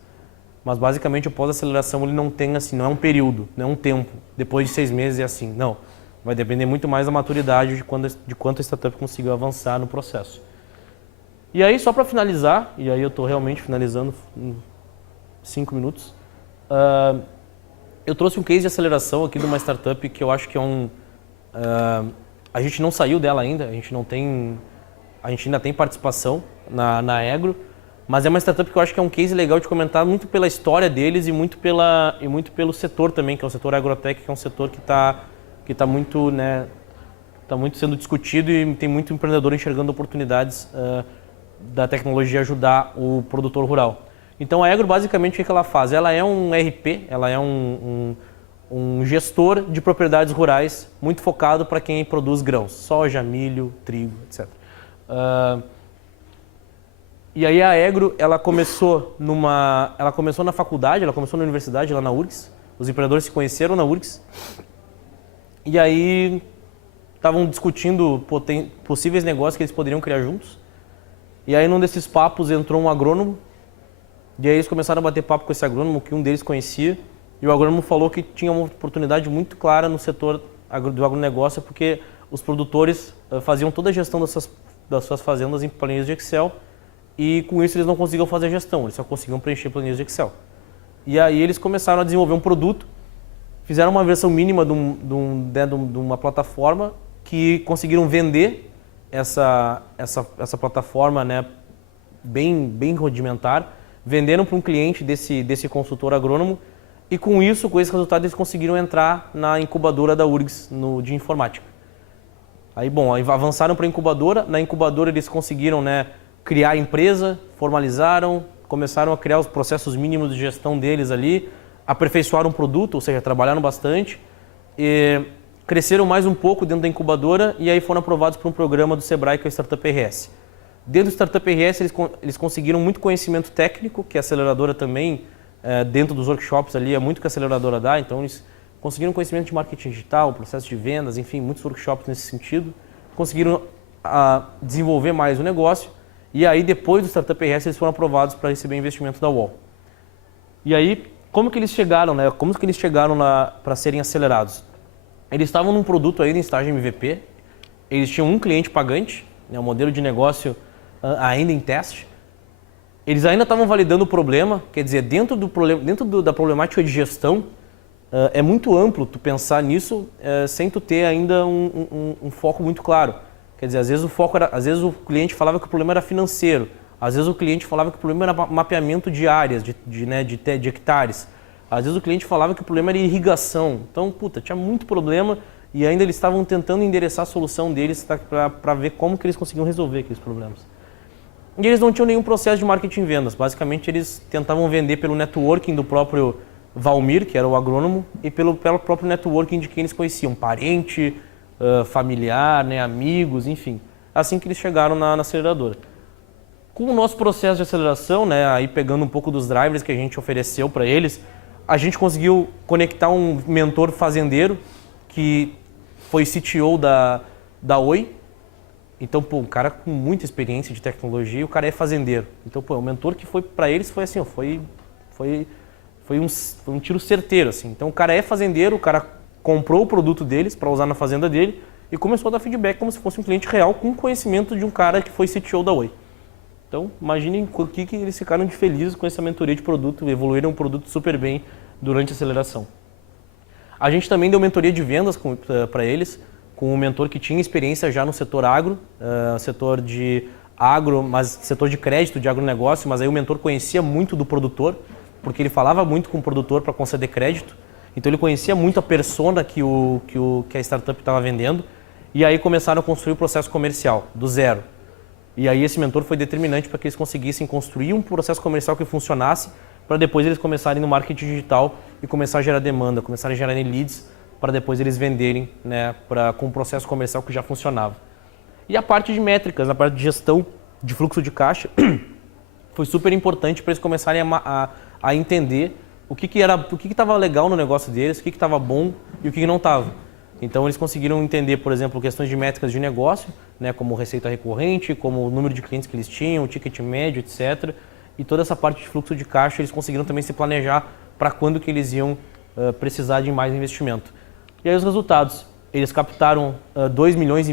Mas basicamente o pós-aceleração ele não tem assim, não é um período, não é um tempo. Depois de 6 meses é assim, não. Vai depender muito mais da maturidade de quanto a startup conseguiu avançar no processo. E aí, só para finalizar, e aí eu estou realmente finalizando em 5 minutos, eu trouxe um case de aceleração aqui de uma startup que eu acho que a gente não saiu dela ainda, a gente ainda tem participação na Egro, mas é uma startup que eu acho que é um case legal de comentar muito pela história deles e muito pelo setor também, que é o setor agrotech, que é um setor que está muito, né, muito sendo discutido e tem muito empreendedor enxergando oportunidades da tecnologia ajudar o produtor rural. Então a Egro basicamente o que ela faz? Ela é um RP, ela é um gestor de propriedades rurais muito focado para quem produz grãos, soja, milho, trigo, etc. E aí a Egro, ela começou na faculdade, ela começou na universidade, lá na URGS. Os empreendedores se conheceram na URGS. E aí estavam discutindo possíveis negócios que eles poderiam criar juntos. E aí num desses papos entrou um agrônomo. E aí eles começaram a bater papo com esse agrônomo, que um deles conhecia. E o agrônomo falou que tinha uma oportunidade muito clara no setor do agronegócio, porque os produtores faziam toda a gestão das suas fazendas em planilhas de Excel. e com isso eles não conseguiam fazer gestão, eles só conseguiam preencher planilhas de Excel. E aí eles começaram a desenvolver um produto, fizeram uma versão mínima de uma plataforma que conseguiram vender essa plataforma, né, bem rudimentar, venderam para um cliente desse consultor agrônomo e com isso, com esse resultado, eles conseguiram entrar na incubadora da URGS de informática. Aí, bom, avançaram para a incubadora, na incubadora eles conseguiram, né, criar a empresa, formalizaram, começaram a criar os processos mínimos de gestão deles ali, aperfeiçoaram o produto, ou seja, trabalharam bastante, e cresceram mais um pouco dentro da incubadora e aí foram aprovados por um programa do Sebrae, que é o Startup RS. Dentro do Startup RS, eles conseguiram muito conhecimento técnico, que a aceleradora também, dentro dos workshops ali, é muito que a aceleradora dá, então eles conseguiram conhecimento de marketing digital, processo de vendas, enfim, muitos workshops nesse sentido, conseguiram desenvolver mais o negócio e aí depois do Startup RS eles foram aprovados para receber investimento da UOL. E aí, como que eles chegaram, né? Como que eles chegaram para serem acelerados? Eles estavam num produto ainda em estágio MVP, eles tinham um cliente pagante, né, um modelo de negócio ainda em teste, eles ainda estavam validando o problema, quer dizer, dentro da problemática de gestão, é muito amplo tu pensar nisso sem tu ter ainda um foco muito claro. Quer dizer, às vezes o cliente falava que o problema era financeiro, às vezes o cliente falava que o problema era mapeamento de áreas, de hectares, às vezes o cliente falava que o problema era irrigação. Então, tinha muito problema e ainda eles estavam tentando endereçar a solução deles para ver como que eles conseguiam resolver aqueles problemas. E eles não tinham nenhum processo de marketing e vendas. Basicamente, eles tentavam vender pelo networking do próprio Valmir, que era o agrônomo, e pelo próprio networking de quem eles conheciam, parente, familiar, né, amigos, enfim. Assim que eles chegaram na aceleradora. Com o nosso processo de aceleração, né, aí pegando um pouco dos drivers que a gente ofereceu para eles, a gente conseguiu conectar um mentor fazendeiro que foi CTO da Oi. Então, um cara com muita experiência de tecnologia e o cara é fazendeiro. Então, o mentor que foi para eles foi assim, foi um tiro certeiro, assim. Então, o cara é fazendeiro, o cara comprou o produto deles para usar na fazenda dele e começou a dar feedback como se fosse um cliente real com conhecimento de um cara que foi CTO da Oi. Então, imaginem o que eles ficaram de felizes com essa mentoria de produto, evoluíram o produto super bem durante a aceleração. A gente também deu mentoria de vendas para eles, com um mentor que tinha experiência já no setor agro, setor de agro, mas setor de crédito, de agronegócio, mas aí o mentor conhecia muito do produtor, porque ele falava muito com o produtor para conceder crédito, então ele conhecia muito a persona que a startup estava vendendo, e aí começaram a construir o processo comercial, do zero. E aí esse mentor foi determinante para que eles conseguissem construir um processo comercial que funcionasse, para depois eles começarem no marketing digital e começar a gerar demanda, começarem a gerar leads, para depois eles venderem, né, com um processo comercial que já funcionava. E a parte de métricas, a parte de gestão de fluxo de caixa, foi super importante para eles começarem a entender o que estava legal no negócio deles, o que estava bom e o que não estava. Então eles conseguiram entender, por exemplo, questões de métricas de negócio, né, como receita recorrente, como o número de clientes que eles tinham, o ticket médio, etc. E toda essa parte de fluxo de caixa eles conseguiram também se planejar para quando que eles iam precisar de mais investimento. E aí os resultados, eles captaram 2,5 milhões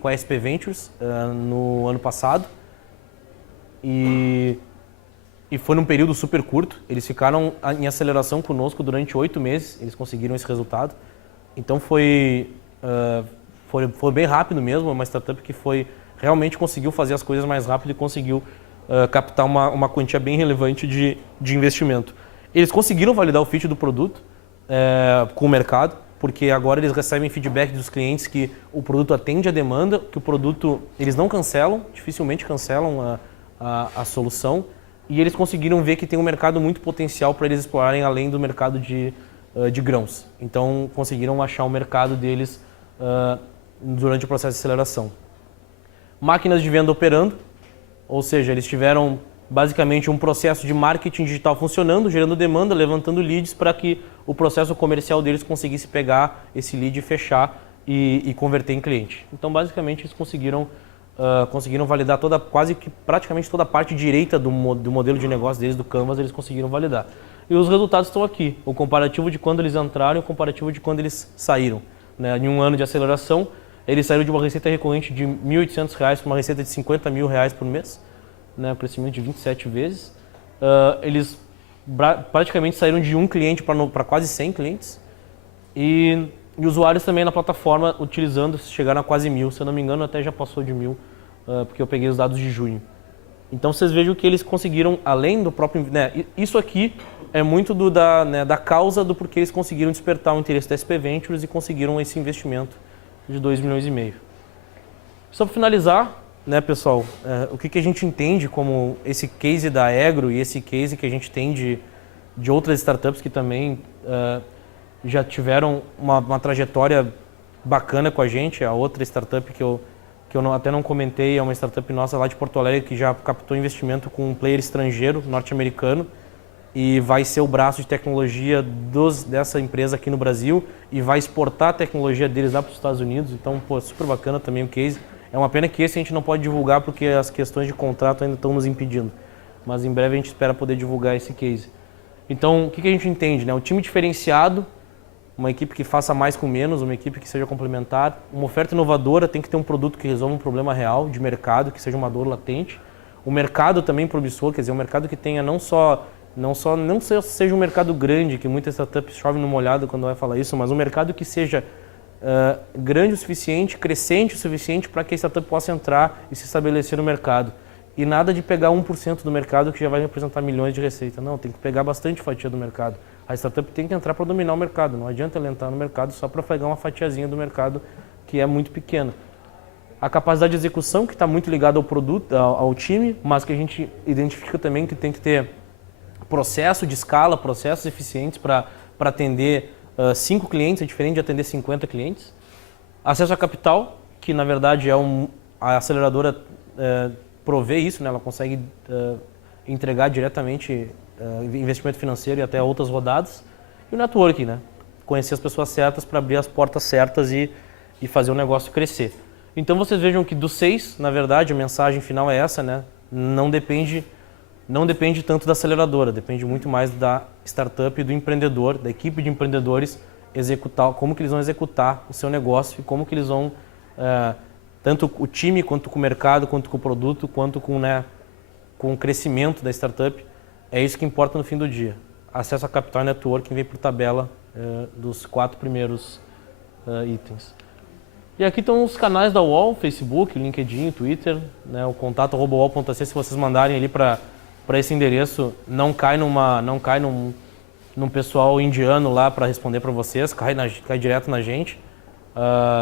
com a SP Ventures no ano passado e foi num período super curto, eles ficaram em aceleração conosco durante 8 meses, eles conseguiram esse resultado. Então foi bem rápido mesmo, uma startup que realmente conseguiu fazer as coisas mais rápido e conseguiu captar uma quantia bem relevante de investimento. Eles conseguiram validar o fit do produto com o mercado, porque agora eles recebem feedback dos clientes que o produto atende a demanda, que o produto eles não cancelam, dificilmente cancelam a solução, e eles conseguiram ver que tem um mercado muito potencial para eles explorarem além do mercado de grãos. Então conseguiram achar o mercado deles durante o processo de aceleração. Máquinas de venda operando, ou seja, eles tiveram basicamente um processo de marketing digital funcionando, gerando demanda, levantando leads para que o processo comercial deles conseguisse pegar esse lead e fechar e converter em cliente. Então, basicamente, eles conseguiram validar praticamente toda a parte direita do modelo de negócio deles, do Canvas, eles conseguiram validar. E os resultados estão aqui, o comparativo de quando eles entraram e o comparativo de quando eles saíram. Né? Em um ano de aceleração, eles saíram de uma receita recorrente de R$ 1.800 para uma receita de R$ 50 mil por mês. né, um crescimento de 27 vezes. Eles praticamente saíram de 1 cliente para quase 100 clientes. E usuários também na plataforma utilizando, chegaram a quase 1.000. Se eu não me engano, até já passou de 1.000, porque eu peguei os dados de junho. Então vocês vejam que eles conseguiram, além do próprio... Né, isso aqui é muito da causa do porquê eles conseguiram despertar o interesse da SP Ventures e conseguiram esse investimento de 2,5 milhões. Só para finalizar, né, pessoal, o que a gente entende como esse case da Egro e esse case que a gente tem de outras startups que também já tiveram uma trajetória bacana com a gente. A outra startup que eu até não comentei é uma startup nossa lá de Porto Alegre que já captou investimento com um player estrangeiro, norte-americano, e vai ser o braço de tecnologia dessa empresa aqui no Brasil e vai exportar a tecnologia deles lá para os Estados Unidos. Então, pô, super bacana também o case. É uma pena que esse a gente não pode divulgar porque as questões de contrato ainda estão nos impedindo. Mas em breve a gente espera poder divulgar esse case. Então, o que a gente entende, né? Um time diferenciado, uma equipe que faça mais com menos, uma equipe que seja complementar, uma oferta inovadora, tem que ter um produto que resolva um problema real de mercado, que seja uma dor latente. O mercado também promissor, quer dizer, um mercado que tenha não seja um mercado grande, que muitas startups chovem no molhado quando vai falar isso, mas um mercado que seja grande o suficiente, crescente o suficiente para que a startup possa entrar e se estabelecer no mercado. E nada de pegar 1% do mercado que já vai representar milhões de receita. Não, tem que pegar bastante fatia do mercado. A startup tem que entrar para dominar o mercado. Não adianta ela entrar no mercado só para pegar uma fatiazinha do mercado que é muito pequena. A capacidade de execução, que está muito ligada ao produto, ao time, mas que a gente identifica também que tem que ter processo de escala, processos eficientes para atender 5 clientes, é diferente de atender 50 clientes. Acesso a capital, que na verdade a aceleradora provê isso, né? Ela consegue entregar diretamente investimento financeiro e até outras rodadas. E o networking, né? Conhecer as pessoas certas para abrir as portas certas e fazer o negócio crescer. Então vocês vejam que dos 6, na verdade, a mensagem final é essa, né? Não depende tanto da aceleradora, depende muito mais da startup e do empreendedor, da equipe de empreendedores, executar, como que eles vão executar o seu negócio e como que eles vão, tanto o time, quanto com o mercado, quanto com o produto, quanto com o crescimento da startup. É isso que importa no fim do dia. Acesso a capital e networking vem por tabela dos 4 primeiros itens. E aqui estão os canais da UOL, Facebook, LinkedIn, Twitter, né, o contato @uol.ac, se vocês mandarem ali para esse endereço, não cai num pessoal indiano lá para responder para vocês, cai direto na gente.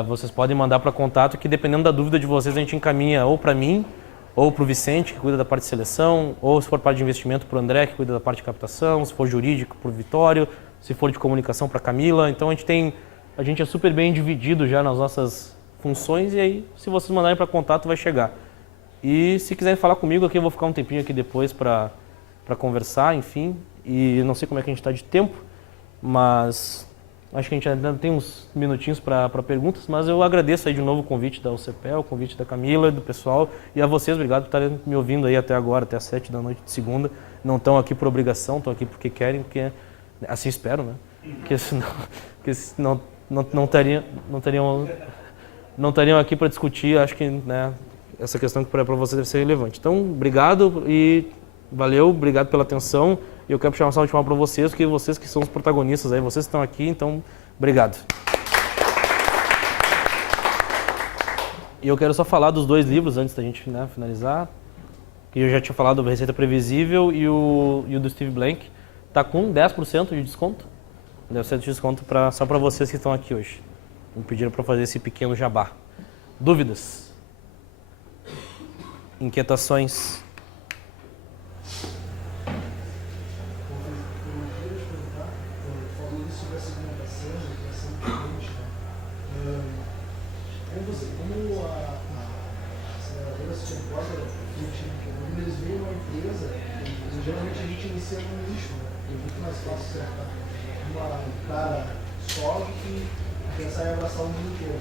Vocês podem mandar para contato que, dependendo da dúvida de vocês, a gente encaminha ou para mim, ou para o Vicente, que cuida da parte de seleção, ou se for parte de investimento, para o André, que cuida da parte de captação, se for jurídico, para o Vitório, se for de comunicação, para a Camila. Então a gente é super bem dividido já nas nossas funções e aí, se vocês mandarem para contato, vai chegar. E se quiserem falar comigo aqui, eu vou ficar um tempinho aqui depois para conversar, enfim. E não sei como é que a gente está de tempo, mas acho que a gente ainda tem uns minutinhos para perguntas, mas eu agradeço aí de novo o convite da UCPEL, o convite da Camila, do pessoal, e a vocês, obrigado por estarem me ouvindo aí até agora, até às 7 da noite de segunda. Não estão aqui por obrigação, estão aqui porque querem, porque assim espero, né? Porque senão não estariam aqui para discutir, acho que, né, essa questão que para você deve ser relevante. Então, obrigado e valeu, obrigado pela atenção. E eu quero puxar uma salva de palmas para vocês, porque vocês que são os protagonistas aí, vocês estão aqui, então, obrigado. E eu quero só falar dos 2 livros antes da gente, né, finalizar. Que eu já tinha falado do Receita Previsível e o do Steve Blank. Está com 10% de desconto. 10% de desconto só para vocês que estão aqui hoje. Me pediram para fazer esse pequeno jabá. Dúvidas? Inquietações? Como a aceleradora se comporta, quando eles veem uma empresa, geralmente a gente inicia no nicho, né? É muito mais fácil acertar um cara só do que pensar em abraçar o mundo inteiro.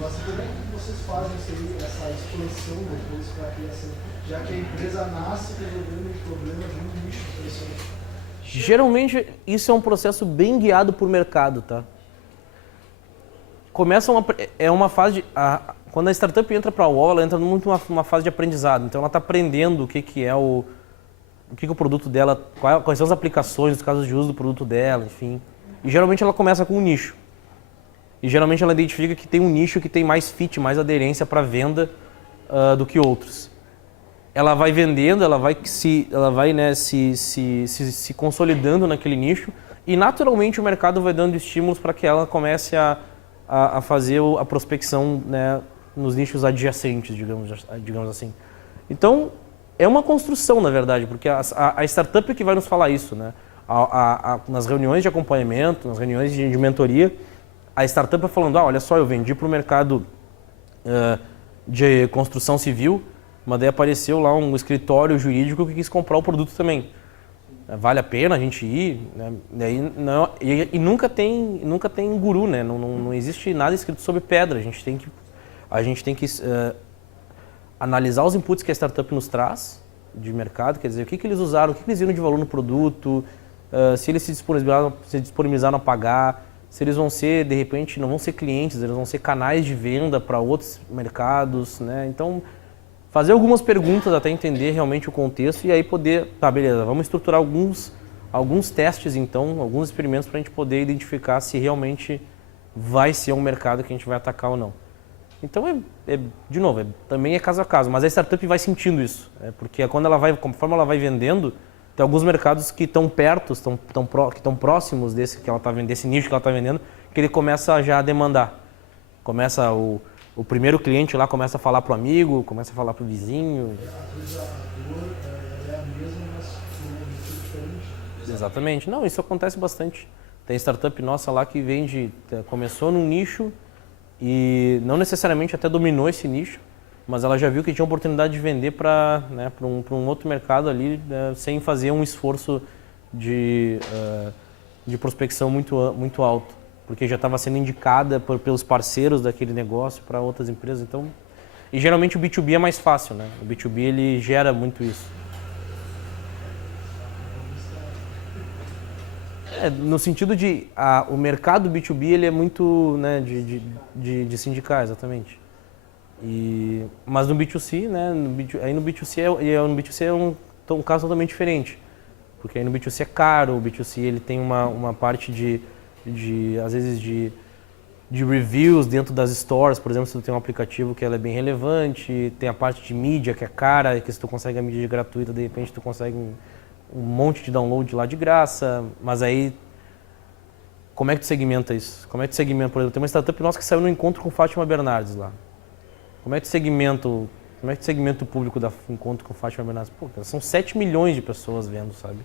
Mas como é que vocês fazem essa expansão depois para a criação? Já que a empresa nasce resolvendo os problemas no nicho interessante. Geralmente isso é um processo bem guiado por mercado, tá? Começa uma fase quando a startup entra para a UOL, ela entra muito numa fase de aprendizado. Então ela está aprendendo o que é o que é o produto dela, quais são as aplicações, os casos de uso do produto dela, enfim. E geralmente ela começa com um nicho. E geralmente ela identifica que tem um nicho que tem mais fit, mais aderência para venda do que outros. Ela vai vendendo, ela vai se consolidando naquele nicho e naturalmente o mercado vai dando estímulos para que ela comece a fazer a prospecção, né, nos nichos adjacentes, digamos assim. Então, é uma construção, na verdade, porque a startup é que vai nos falar isso, né? Nas reuniões de acompanhamento, nas reuniões de mentoria, a startup é falando, olha só, eu vendi para o mercado de construção civil, mas daí apareceu lá um escritório jurídico que quis comprar o produto também. Vale a pena a gente ir? Né? E nunca tem guru, né? Não existe nada escrito sobre pedra. A gente tem que analisar os inputs que a startup nos traz de mercado, quer dizer, o que eles usaram, o que eles viram de valor no produto, se eles se disponibilizaram a pagar, se eles vão ser, de repente, não vão ser clientes, eles vão ser canais de venda para outros mercados, né? Então, fazer algumas perguntas até entender realmente o contexto e aí poder, tá, beleza, vamos estruturar alguns testes então, alguns experimentos para a gente poder identificar se realmente vai ser um mercado que a gente vai atacar ou não. Então, de novo, também é caso a caso, mas a startup vai sentindo isso, porque conforme ela vai vendendo, tem alguns mercados que estão perto, que estão próximos desse nicho que ela está vendendo, que ele começa já a demandar. Começa o primeiro cliente lá começa a falar para o amigo, começa a falar para o vizinho. Às vezes a dor é a mesma, mas por um motivo diferente. Exatamente. Não, isso acontece bastante. Tem startup nossa lá que começou num nicho e não necessariamente até dominou esse nicho, mas ela já viu que tinha oportunidade de vender para um outro mercado ali, sem fazer um esforço de prospecção muito alto, porque já estava sendo indicada pelos parceiros daquele negócio para outras empresas. Então, e geralmente o B2B é mais fácil, né? O B2B ele gera muito isso. No sentido de o mercado B2B ele é muito, né, de sindicar, exatamente. Mas no B2C, né, no B2C é um caso totalmente diferente, porque aí no B2C é caro, o B2C ele tem uma parte às vezes de reviews dentro das stores, por exemplo, se tu tem um aplicativo que ela é bem relevante, tem a parte de mídia que é cara, que se tu consegue a mídia gratuita, de repente tu consegue um monte de download lá de graça, mas aí como é que tu segmenta isso? Como é que tu segmenta, por exemplo, tem uma startup nossa que saiu no encontro com Fátima Bernardes lá. Como é que tu segmenta o público da encontro com Fátima Bernardes? Pô, são 7 milhões de pessoas vendo, sabe?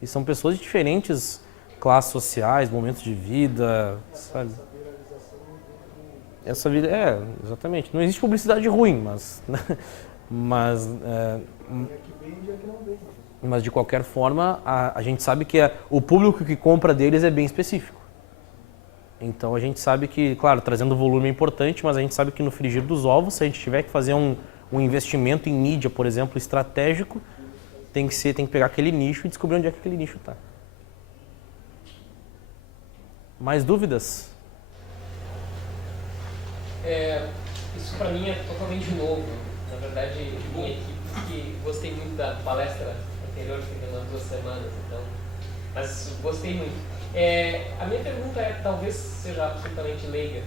E são pessoas de diferentes classes sociais, momentos de vida, sabe? Essa vida, exatamente. Não existe publicidade ruim, mas de qualquer forma, a gente sabe que o público que compra deles é bem específico. Então a gente sabe que, claro, trazendo volume é importante, mas a gente sabe que no frigir dos ovos, se a gente tiver que fazer um investimento em mídia, por exemplo, estratégico, tem que pegar aquele nicho e descobrir onde é que aquele nicho está. Mais dúvidas? Isso para mim é totalmente novo. Na verdade, minha equipe, que gostei muito da palestra anterior, que teve umas 2 semanas, então, mas gostei muito. A minha pergunta talvez seja absolutamente leiga.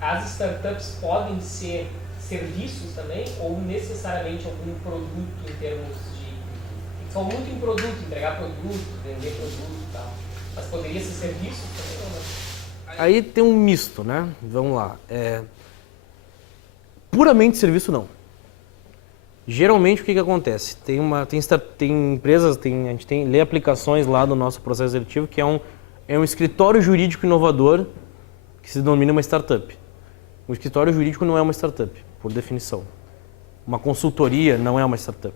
As startups podem ser serviços também ou necessariamente algum produto em termos de... São muito em produto, entregar produto, vender produto e tal. Mas poderia ser serviços também ou não? Aí tem um misto, né? Vamos lá. Puramente serviço não. Geralmente o que acontece? Tem empresas, a gente lê aplicações lá do nosso processo seletivo que é um escritório jurídico inovador que se denomina uma startup. Um escritório jurídico não é uma startup, por definição. Uma consultoria não é uma startup,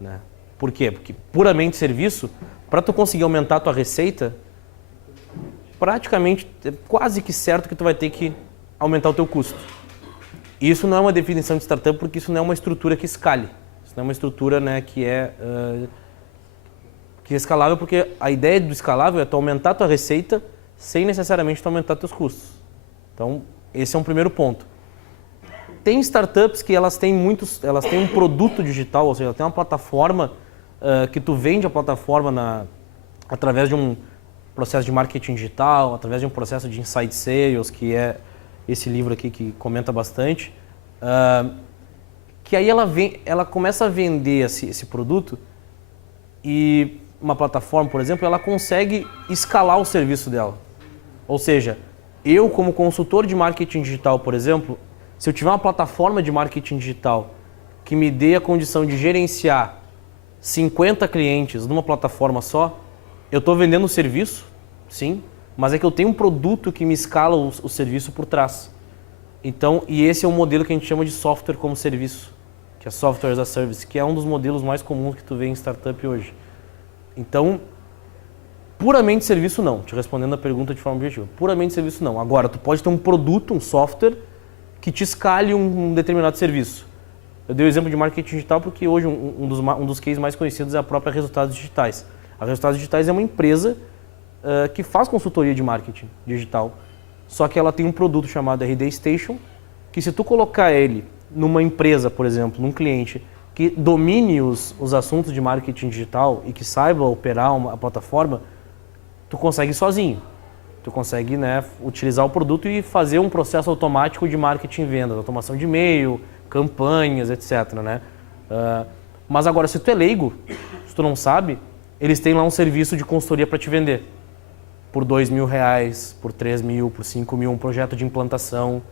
né? Por quê? Porque puramente serviço, para tu conseguir aumentar a tua receita, praticamente é quase que certo que tu vai ter que aumentar o teu custo. Isso não é uma definição de startup porque isso não é uma estrutura que escale. Isso não é uma estrutura, né, que é escalável, porque a ideia do escalável é tu aumentar a tua receita sem necessariamente tu aumentar teus custos. Então, esse é um primeiro ponto. Tem startups que elas têm um produto digital, ou seja, tem uma plataforma que tu vende a plataforma através de um processo de marketing digital, através de um processo de inside sales, que é esse livro aqui que comenta bastante, que aí ela começa a vender esse produto e uma plataforma, por exemplo, ela consegue escalar o serviço dela. Ou seja, eu como consultor de marketing digital, por exemplo, se eu tiver uma plataforma de marketing digital que me dê a condição de gerenciar 50 clientes numa plataforma só, eu estou vendendo o serviço, sim, mas é que eu tenho um produto que me escala o serviço por trás. Então, e esse é um modelo que a gente chama de software como serviço, que é software as a service, que é um dos modelos mais comuns que tu vê em startup hoje. Então, puramente serviço não, te respondendo a pergunta de forma objetiva, puramente serviço não. Agora, tu pode ter um produto, um software, que te escale um determinado serviço. Eu dei o exemplo de marketing digital porque hoje um dos cases mais conhecidos é a própria Resultados Digitais. A Resultados Digitais é uma empresa que faz consultoria de marketing digital, só que ela tem um produto chamado RD Station, que se tu colocar ele numa empresa, por exemplo, num cliente que domine os assuntos de marketing digital e que saiba operar a plataforma, tu consegue sozinho. Tu consegue, né, utilizar o produto e fazer um processo automático de marketing e vendas, automação de e-mail, campanhas, etc. Né? Mas agora, se tu é leigo, se tu não sabe, eles têm lá um serviço de consultoria para te vender. Por R$2.000, por 3.000, por 5.000, um projeto de implantação.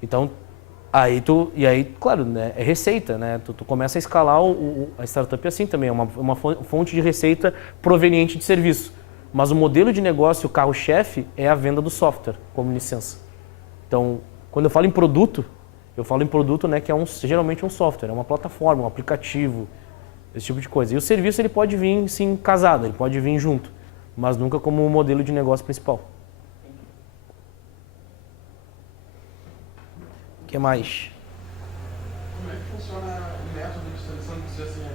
Então, aí, claro, né, é receita, né? Tu começa a escalar a startup assim também, é uma fonte de receita proveniente de serviço. Mas o modelo de negócio, o carro-chefe, é a venda do software como licença. Então, quando eu falo em produto, né, que é geralmente um software, é uma plataforma, um aplicativo, esse tipo de coisa. E o serviço ele pode vir, sim, casado, ele pode vir junto, mas nunca como o modelo de negócio principal. O que mais? Como é que funciona o método de seleção de assim,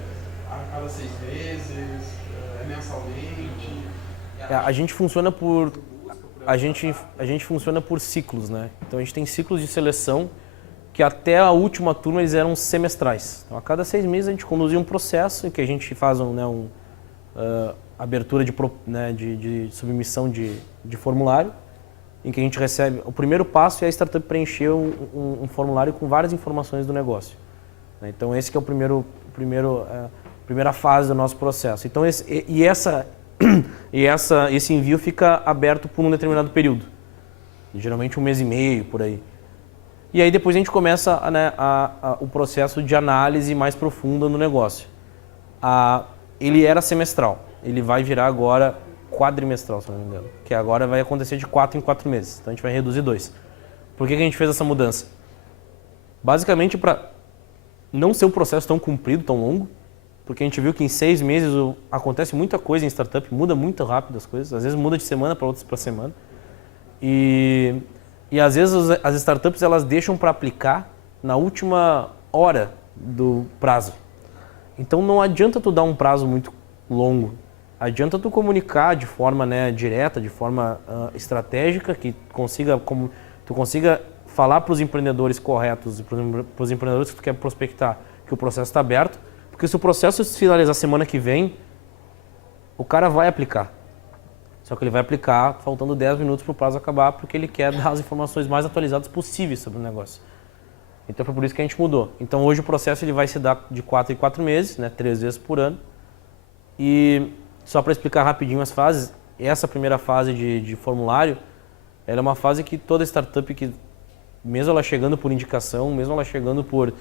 a cada 6 meses, mensalmente? A gente funciona por ciclos, né? Então a gente tem ciclos de seleção que até a última turma eles eram semestrais. Então a cada 6 meses a gente conduzia um processo em que a gente faz abertura de submissão de formulário, em que a gente recebe... O primeiro passo é a startup preencher um formulário com várias informações do negócio. Então esse que é primeira fase do nosso processo. Então esse envio fica aberto por um determinado período, geralmente 1 mês e meio, por aí. E aí depois a gente começa o processo de análise mais profunda no negócio. Ele era semestral, ele vai virar agora quadrimestral, se não me engano, que agora vai acontecer de 4 em 4 meses, então a gente vai reduzir 2. Por que a gente fez essa mudança? Basicamente para não ser um processo tão comprido, tão longo, porque a gente viu que em 6 meses acontece muita coisa em startup, muda muito rápido as coisas, às vezes muda de semana para outra semana. E às vezes as startups elas deixam para aplicar na última hora do prazo. Então não adianta tu dar um prazo muito longo, adianta tu comunicar de forma, né, direta, de forma estratégica, que tu consiga falar para os empreendedores corretos e para os empreendedores que tu quer prospectar que o processo está aberto. Porque se o processo se finalizar semana que vem, o cara vai aplicar. Só que ele vai aplicar faltando 10 minutos para o prazo acabar, porque ele quer dar as informações mais atualizadas possíveis sobre o negócio. Então foi por isso que a gente mudou. Então hoje o processo ele vai se dar de 4 em 4 meses, né, 3 vezes por ano. E só para explicar rapidinho as fases, essa primeira fase de formulário, ela é uma fase que toda startup, que mesmo ela chegando por indicação, mesmo ela chegando por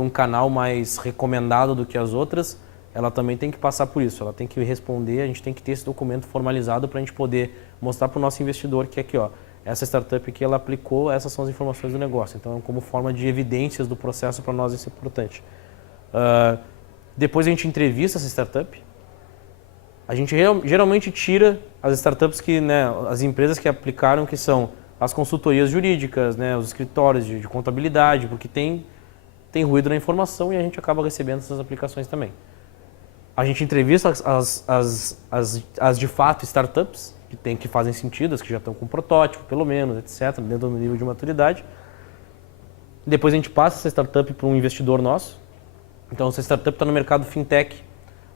um canal mais recomendado do que as outras, ela também tem que passar por isso, ela tem que responder, a gente tem que ter esse documento formalizado para a gente poder mostrar para o nosso investidor que aqui, ó, essa startup aqui, ela aplicou, essas são as informações do negócio. Então, como forma de evidências do processo, para nós isso é importante. Depois a gente entrevista essa startup, a gente geralmente tira as startups que, né, as empresas que aplicaram, que são as consultorias jurídicas, né, os escritórios de contabilidade, porque tem ruído na informação e a gente acaba recebendo essas aplicações também. A gente entrevista as de fato startups que fazem sentido, as que já estão com protótipo, pelo menos, etc., dentro do nível de maturidade. Depois a gente passa essa startup para um investidor nosso. Então, se a startup está no mercado fintech,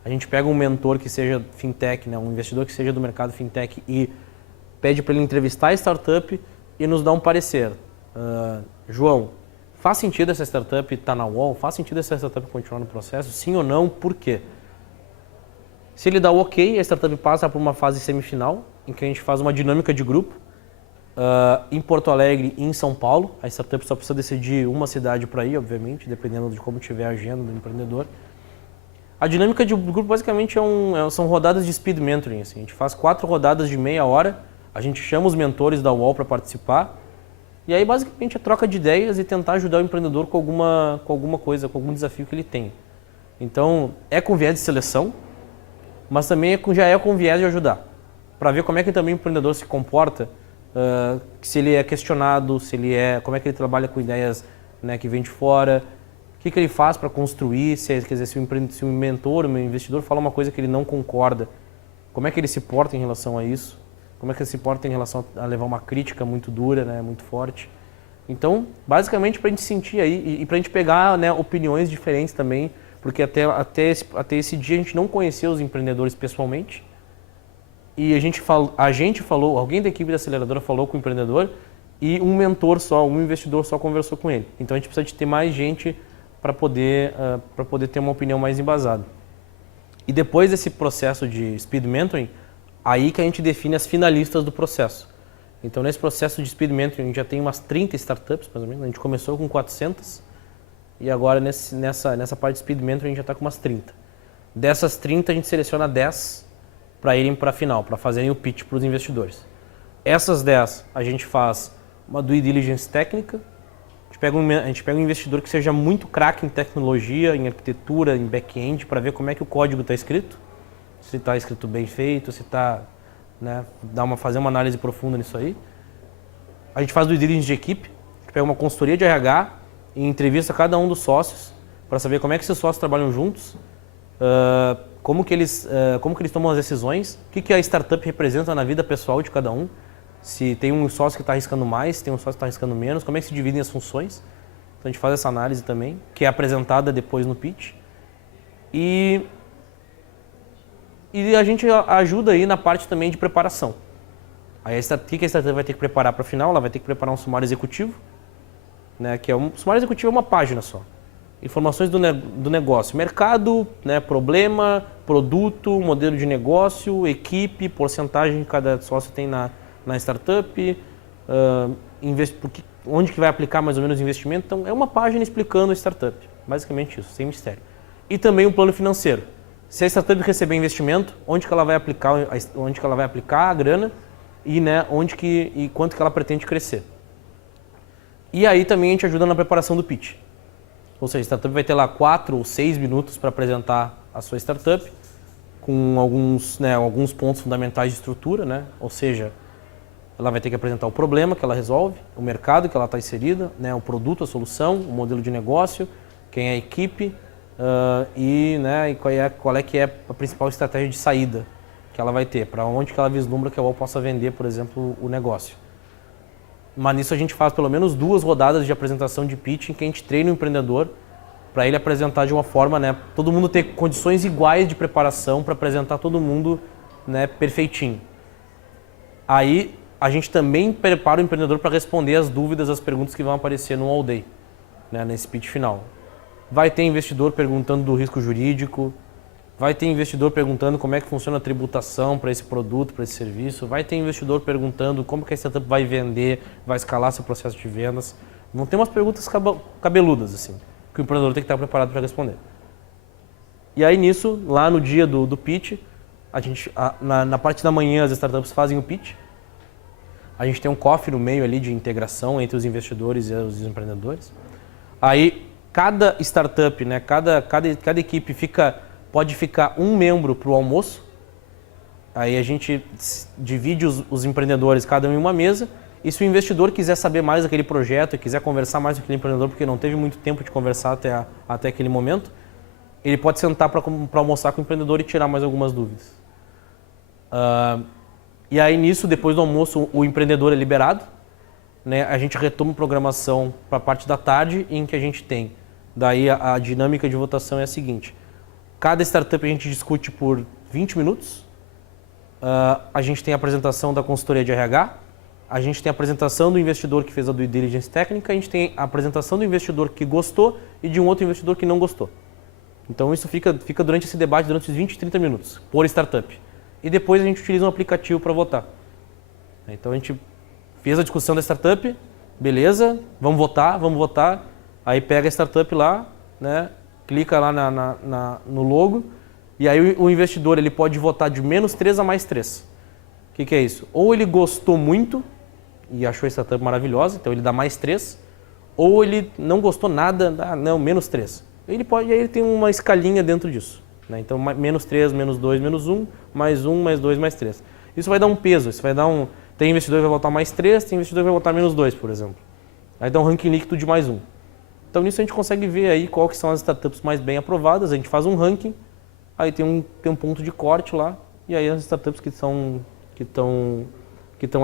a gente pega um mentor que seja fintech, né, um investidor que seja do mercado fintech e pede para ele entrevistar a startup e nos dar um parecer. João, faz sentido essa startup estar na UOL? Faz sentido essa startup continuar no processo? Sim ou não? Por quê? Se ele dá o ok, a startup passa para uma fase semifinal, em que a gente faz uma dinâmica de grupo. Em Porto Alegre e em São Paulo. A startup só precisa decidir uma cidade para ir, obviamente, dependendo de como tiver a agenda do empreendedor. A dinâmica de grupo basicamente são rodadas de speed mentoring. Assim. A gente faz 4 rodadas de meia hora, a gente chama os mentores da UOL para participar, e aí basicamente é troca de ideias e tentar ajudar o empreendedor com alguma coisa, com algum desafio que ele tem. Então, é com viés de seleção, mas também já é com viés de ajudar, para ver como é que também o empreendedor se comporta, se ele é questionado, como é que ele trabalha com ideias, né, que vêm de fora, o que ele faz para construir, se o mentor, o investidor fala uma coisa que ele não concorda, como é que ele se porta em relação a isso, como é que ele se porta em relação a levar uma crítica muito dura, né, muito forte. Então, basicamente para a gente sentir aí e para a gente pegar, né, opiniões diferentes também, porque até esse dia a gente não conheceu os empreendedores pessoalmente. E a gente falou, alguém da equipe da aceleradora falou com o empreendedor e um mentor só, um investidor só conversou com ele. Então a gente precisa de ter mais gente para poder ter uma opinião mais embasada. E depois desse processo de speed mentoring, aí que a gente define as finalistas do processo. Então nesse processo de speed mentoring a gente já tem umas 30 startups, mais ou menos. A gente começou com 400 e agora nessa parte de speed mentoring a gente já está com umas 30. Dessas 30 a gente seleciona 10 para irem para a final, para fazerem o pitch para os investidores. Essas 10 a gente faz uma due diligence técnica, a gente pega um investidor que seja muito craque em tecnologia, em arquitetura, em back-end, para ver como é que o código está escrito, se está escrito bem feito, se está, né, fazer uma análise profunda nisso aí. A gente faz due diligence de equipe, a gente pega uma consultoria de RH e entrevista cada um dos sócios para saber como é que esses sócios trabalham juntos, como que eles tomam as decisões, o que a startup representa na vida pessoal de cada um, se tem um sócio que está arriscando mais, se tem um sócio que está arriscando menos, como é que se dividem as funções. Então a gente faz essa análise também, que é apresentada depois no pitch. E a gente ajuda aí na parte também de preparação. Aí o que a startup vai ter que preparar para a final? Ela vai ter que preparar um sumário executivo, né, que sumário executivo é uma página só. Informações do negócio, mercado, né, problema, produto, modelo de negócio, equipe, porcentagem que cada sócio tem na startup, onde que vai aplicar mais ou menos o investimento. Então, é uma página explicando a startup, basicamente isso, sem mistério. E também um plano financeiro. Se a startup receber investimento, onde que ela vai aplicar a grana e, né, e quanto que ela pretende crescer. E aí também a gente ajuda na preparação do pitch. Ou seja, a startup vai ter lá 4 ou 6 minutos para apresentar a sua startup, com alguns pontos fundamentais de estrutura, né? Ou seja, ela vai ter que apresentar o problema que ela resolve, o mercado que ela está inserida, né? O produto, a solução, o modelo de negócio, quem é a equipe e qual é que é a principal estratégia de saída que ela vai ter, para onde que ela vislumbra que a UOL possa vender, por exemplo, o negócio. Mas nisso a gente faz pelo menos 2 rodadas de apresentação de pitch em que a gente treina o empreendedor para ele apresentar de uma forma, né, todo mundo ter condições iguais de preparação para apresentar todo mundo, né, perfeitinho. Aí a gente também prepara o empreendedor para responder as dúvidas, as perguntas que vão aparecer no all day, né, nesse pitch final. Vai ter investidor perguntando do risco jurídico, vai ter investidor perguntando como é que funciona a tributação para esse produto, para esse serviço, vai ter investidor perguntando como que a startup vai vender, vai escalar seu processo de vendas. Vão ter umas perguntas cabeludas, assim, que o empreendedor tem que estar preparado para responder. E aí nisso, lá no dia do pitch, na parte da manhã as startups fazem o pitch, a gente tem um coffee no meio ali de integração entre os investidores e os empreendedores. Aí cada startup, né, cada equipe pode ficar um membro para o almoço. Aí a gente divide os empreendedores, cada um em uma mesa. E se o investidor quiser saber mais daquele projeto e quiser conversar mais com aquele empreendedor, porque não teve muito tempo de conversar até aquele momento, ele pode sentar para almoçar com o empreendedor e tirar mais algumas dúvidas. E aí nisso, depois do almoço, o empreendedor é liberado, né? A gente retoma programação para a parte da tarde, em que a gente tem. Daí a dinâmica de votação é a seguinte: cada startup a gente discute por 20 minutos, a gente tem a apresentação da consultoria de RH, a gente tem a apresentação do investidor que fez a due diligence técnica, a gente tem a apresentação do investidor que gostou e de um outro investidor que não gostou. Então isso fica durante esse debate, durante os 20, 30 minutos, por startup. E depois a gente utiliza um aplicativo para votar. Então a gente fez a discussão da startup, beleza, vamos votar. Aí pega a startup lá, né, clica lá no logo, e aí o investidor ele pode votar de -3 a +3. O que é isso? Ou ele gostou muito e achou a startup maravilhosa, então ele dá +3, ou ele não gostou nada, dá -3. Ele pode, aí ele tem uma escalinha dentro disso, né? Então -3, -2, -1, +1, +2, +3. Isso vai dar um peso, isso vai dar um... Tem investidor que vai votar +3, tem investidor que vai votar -2, por exemplo. Aí dá um ranking líquido de +1. Então nisso a gente consegue ver aí qual que são as startups mais bem aprovadas, a gente faz um ranking, aí tem um ponto de corte lá, e aí as startups que estão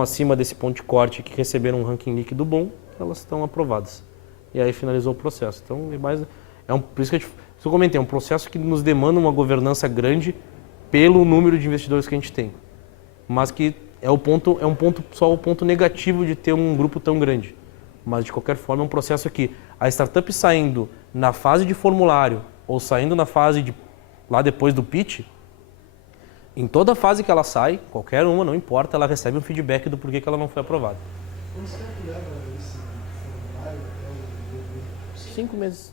acima desse ponto de corte, que receberam um ranking líquido bom, elas estão aprovadas. E aí finalizou o processo. Então por isso que eu comentei, é um processo que nos demanda uma governança grande pelo número de investidores que a gente tem. Mas que só o ponto negativo de ter um grupo tão grande. Mas de qualquer forma é um processo que a startup saindo na fase de formulário ou saindo na fase de lá depois do pitch, em toda fase que ela sai, qualquer uma, não importa, ela recebe um feedback do porquê que ela não foi aprovada. Quanto tempo leva esse formulário até o desenvolvimento? 5 meses.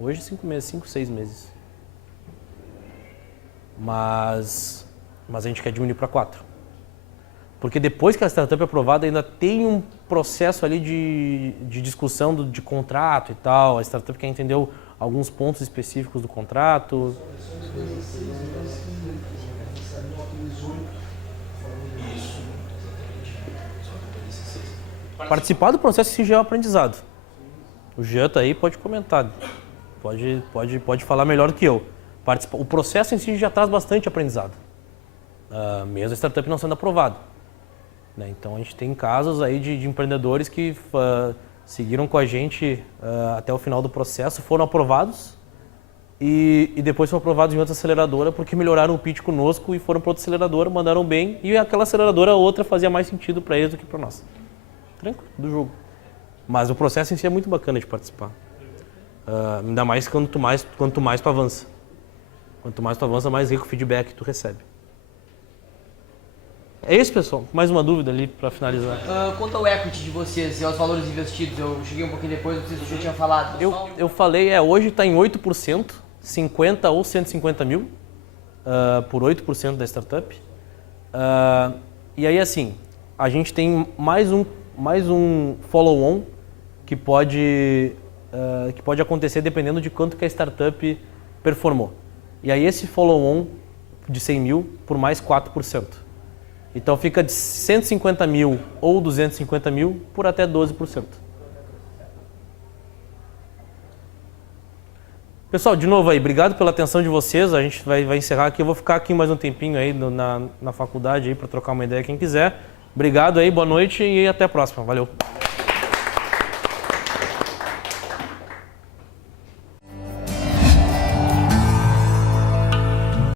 Hoje 5 meses, 5, 6 meses. Mas a gente quer diminuir para 4. Porque depois que a startup é aprovada, ainda tem um processo ali de discussão de contrato e tal. A startup quer entender alguns pontos específicos do contrato. Participar do processo em si já é um aprendizado. O Jean tá aí, pode comentar. Pode falar melhor do que eu. O processo em si já traz bastante aprendizado. Mesmo a startup não sendo aprovada. Né? Então a gente tem casos aí de empreendedores que seguiram com a gente até o final do processo, foram aprovados e depois foram aprovados em outra aceleradora porque melhoraram o pitch conosco e foram para outra aceleradora, mandaram bem e aquela aceleradora outra fazia mais sentido para eles do que para nós. Tranquilo, do jogo. Mas o processo em si é muito bacana de participar. Ainda mais quanto mais tu avança. Quanto mais tu avança, mais rico o feedback tu recebe. É isso, pessoal. Mais uma dúvida ali para finalizar. Quanto ao equity de vocês e aos valores investidos, eu cheguei um pouquinho depois, não sei se eu já tinha falado. Eu falei, hoje está em 8%, 50 ou 150 mil por 8% da startup. E aí, assim, a gente tem mais um follow-on que pode acontecer dependendo de quanto que a startup performou. E aí esse follow-on de 100 mil por mais 4%. Então fica de 150 mil ou 250 mil por até 12%. Pessoal, de novo aí, obrigado pela atenção de vocês. A gente vai encerrar aqui. Eu vou ficar aqui mais um tempinho aí na faculdade aí para trocar uma ideia quem quiser. Obrigado aí, boa noite e até a próxima. Valeu!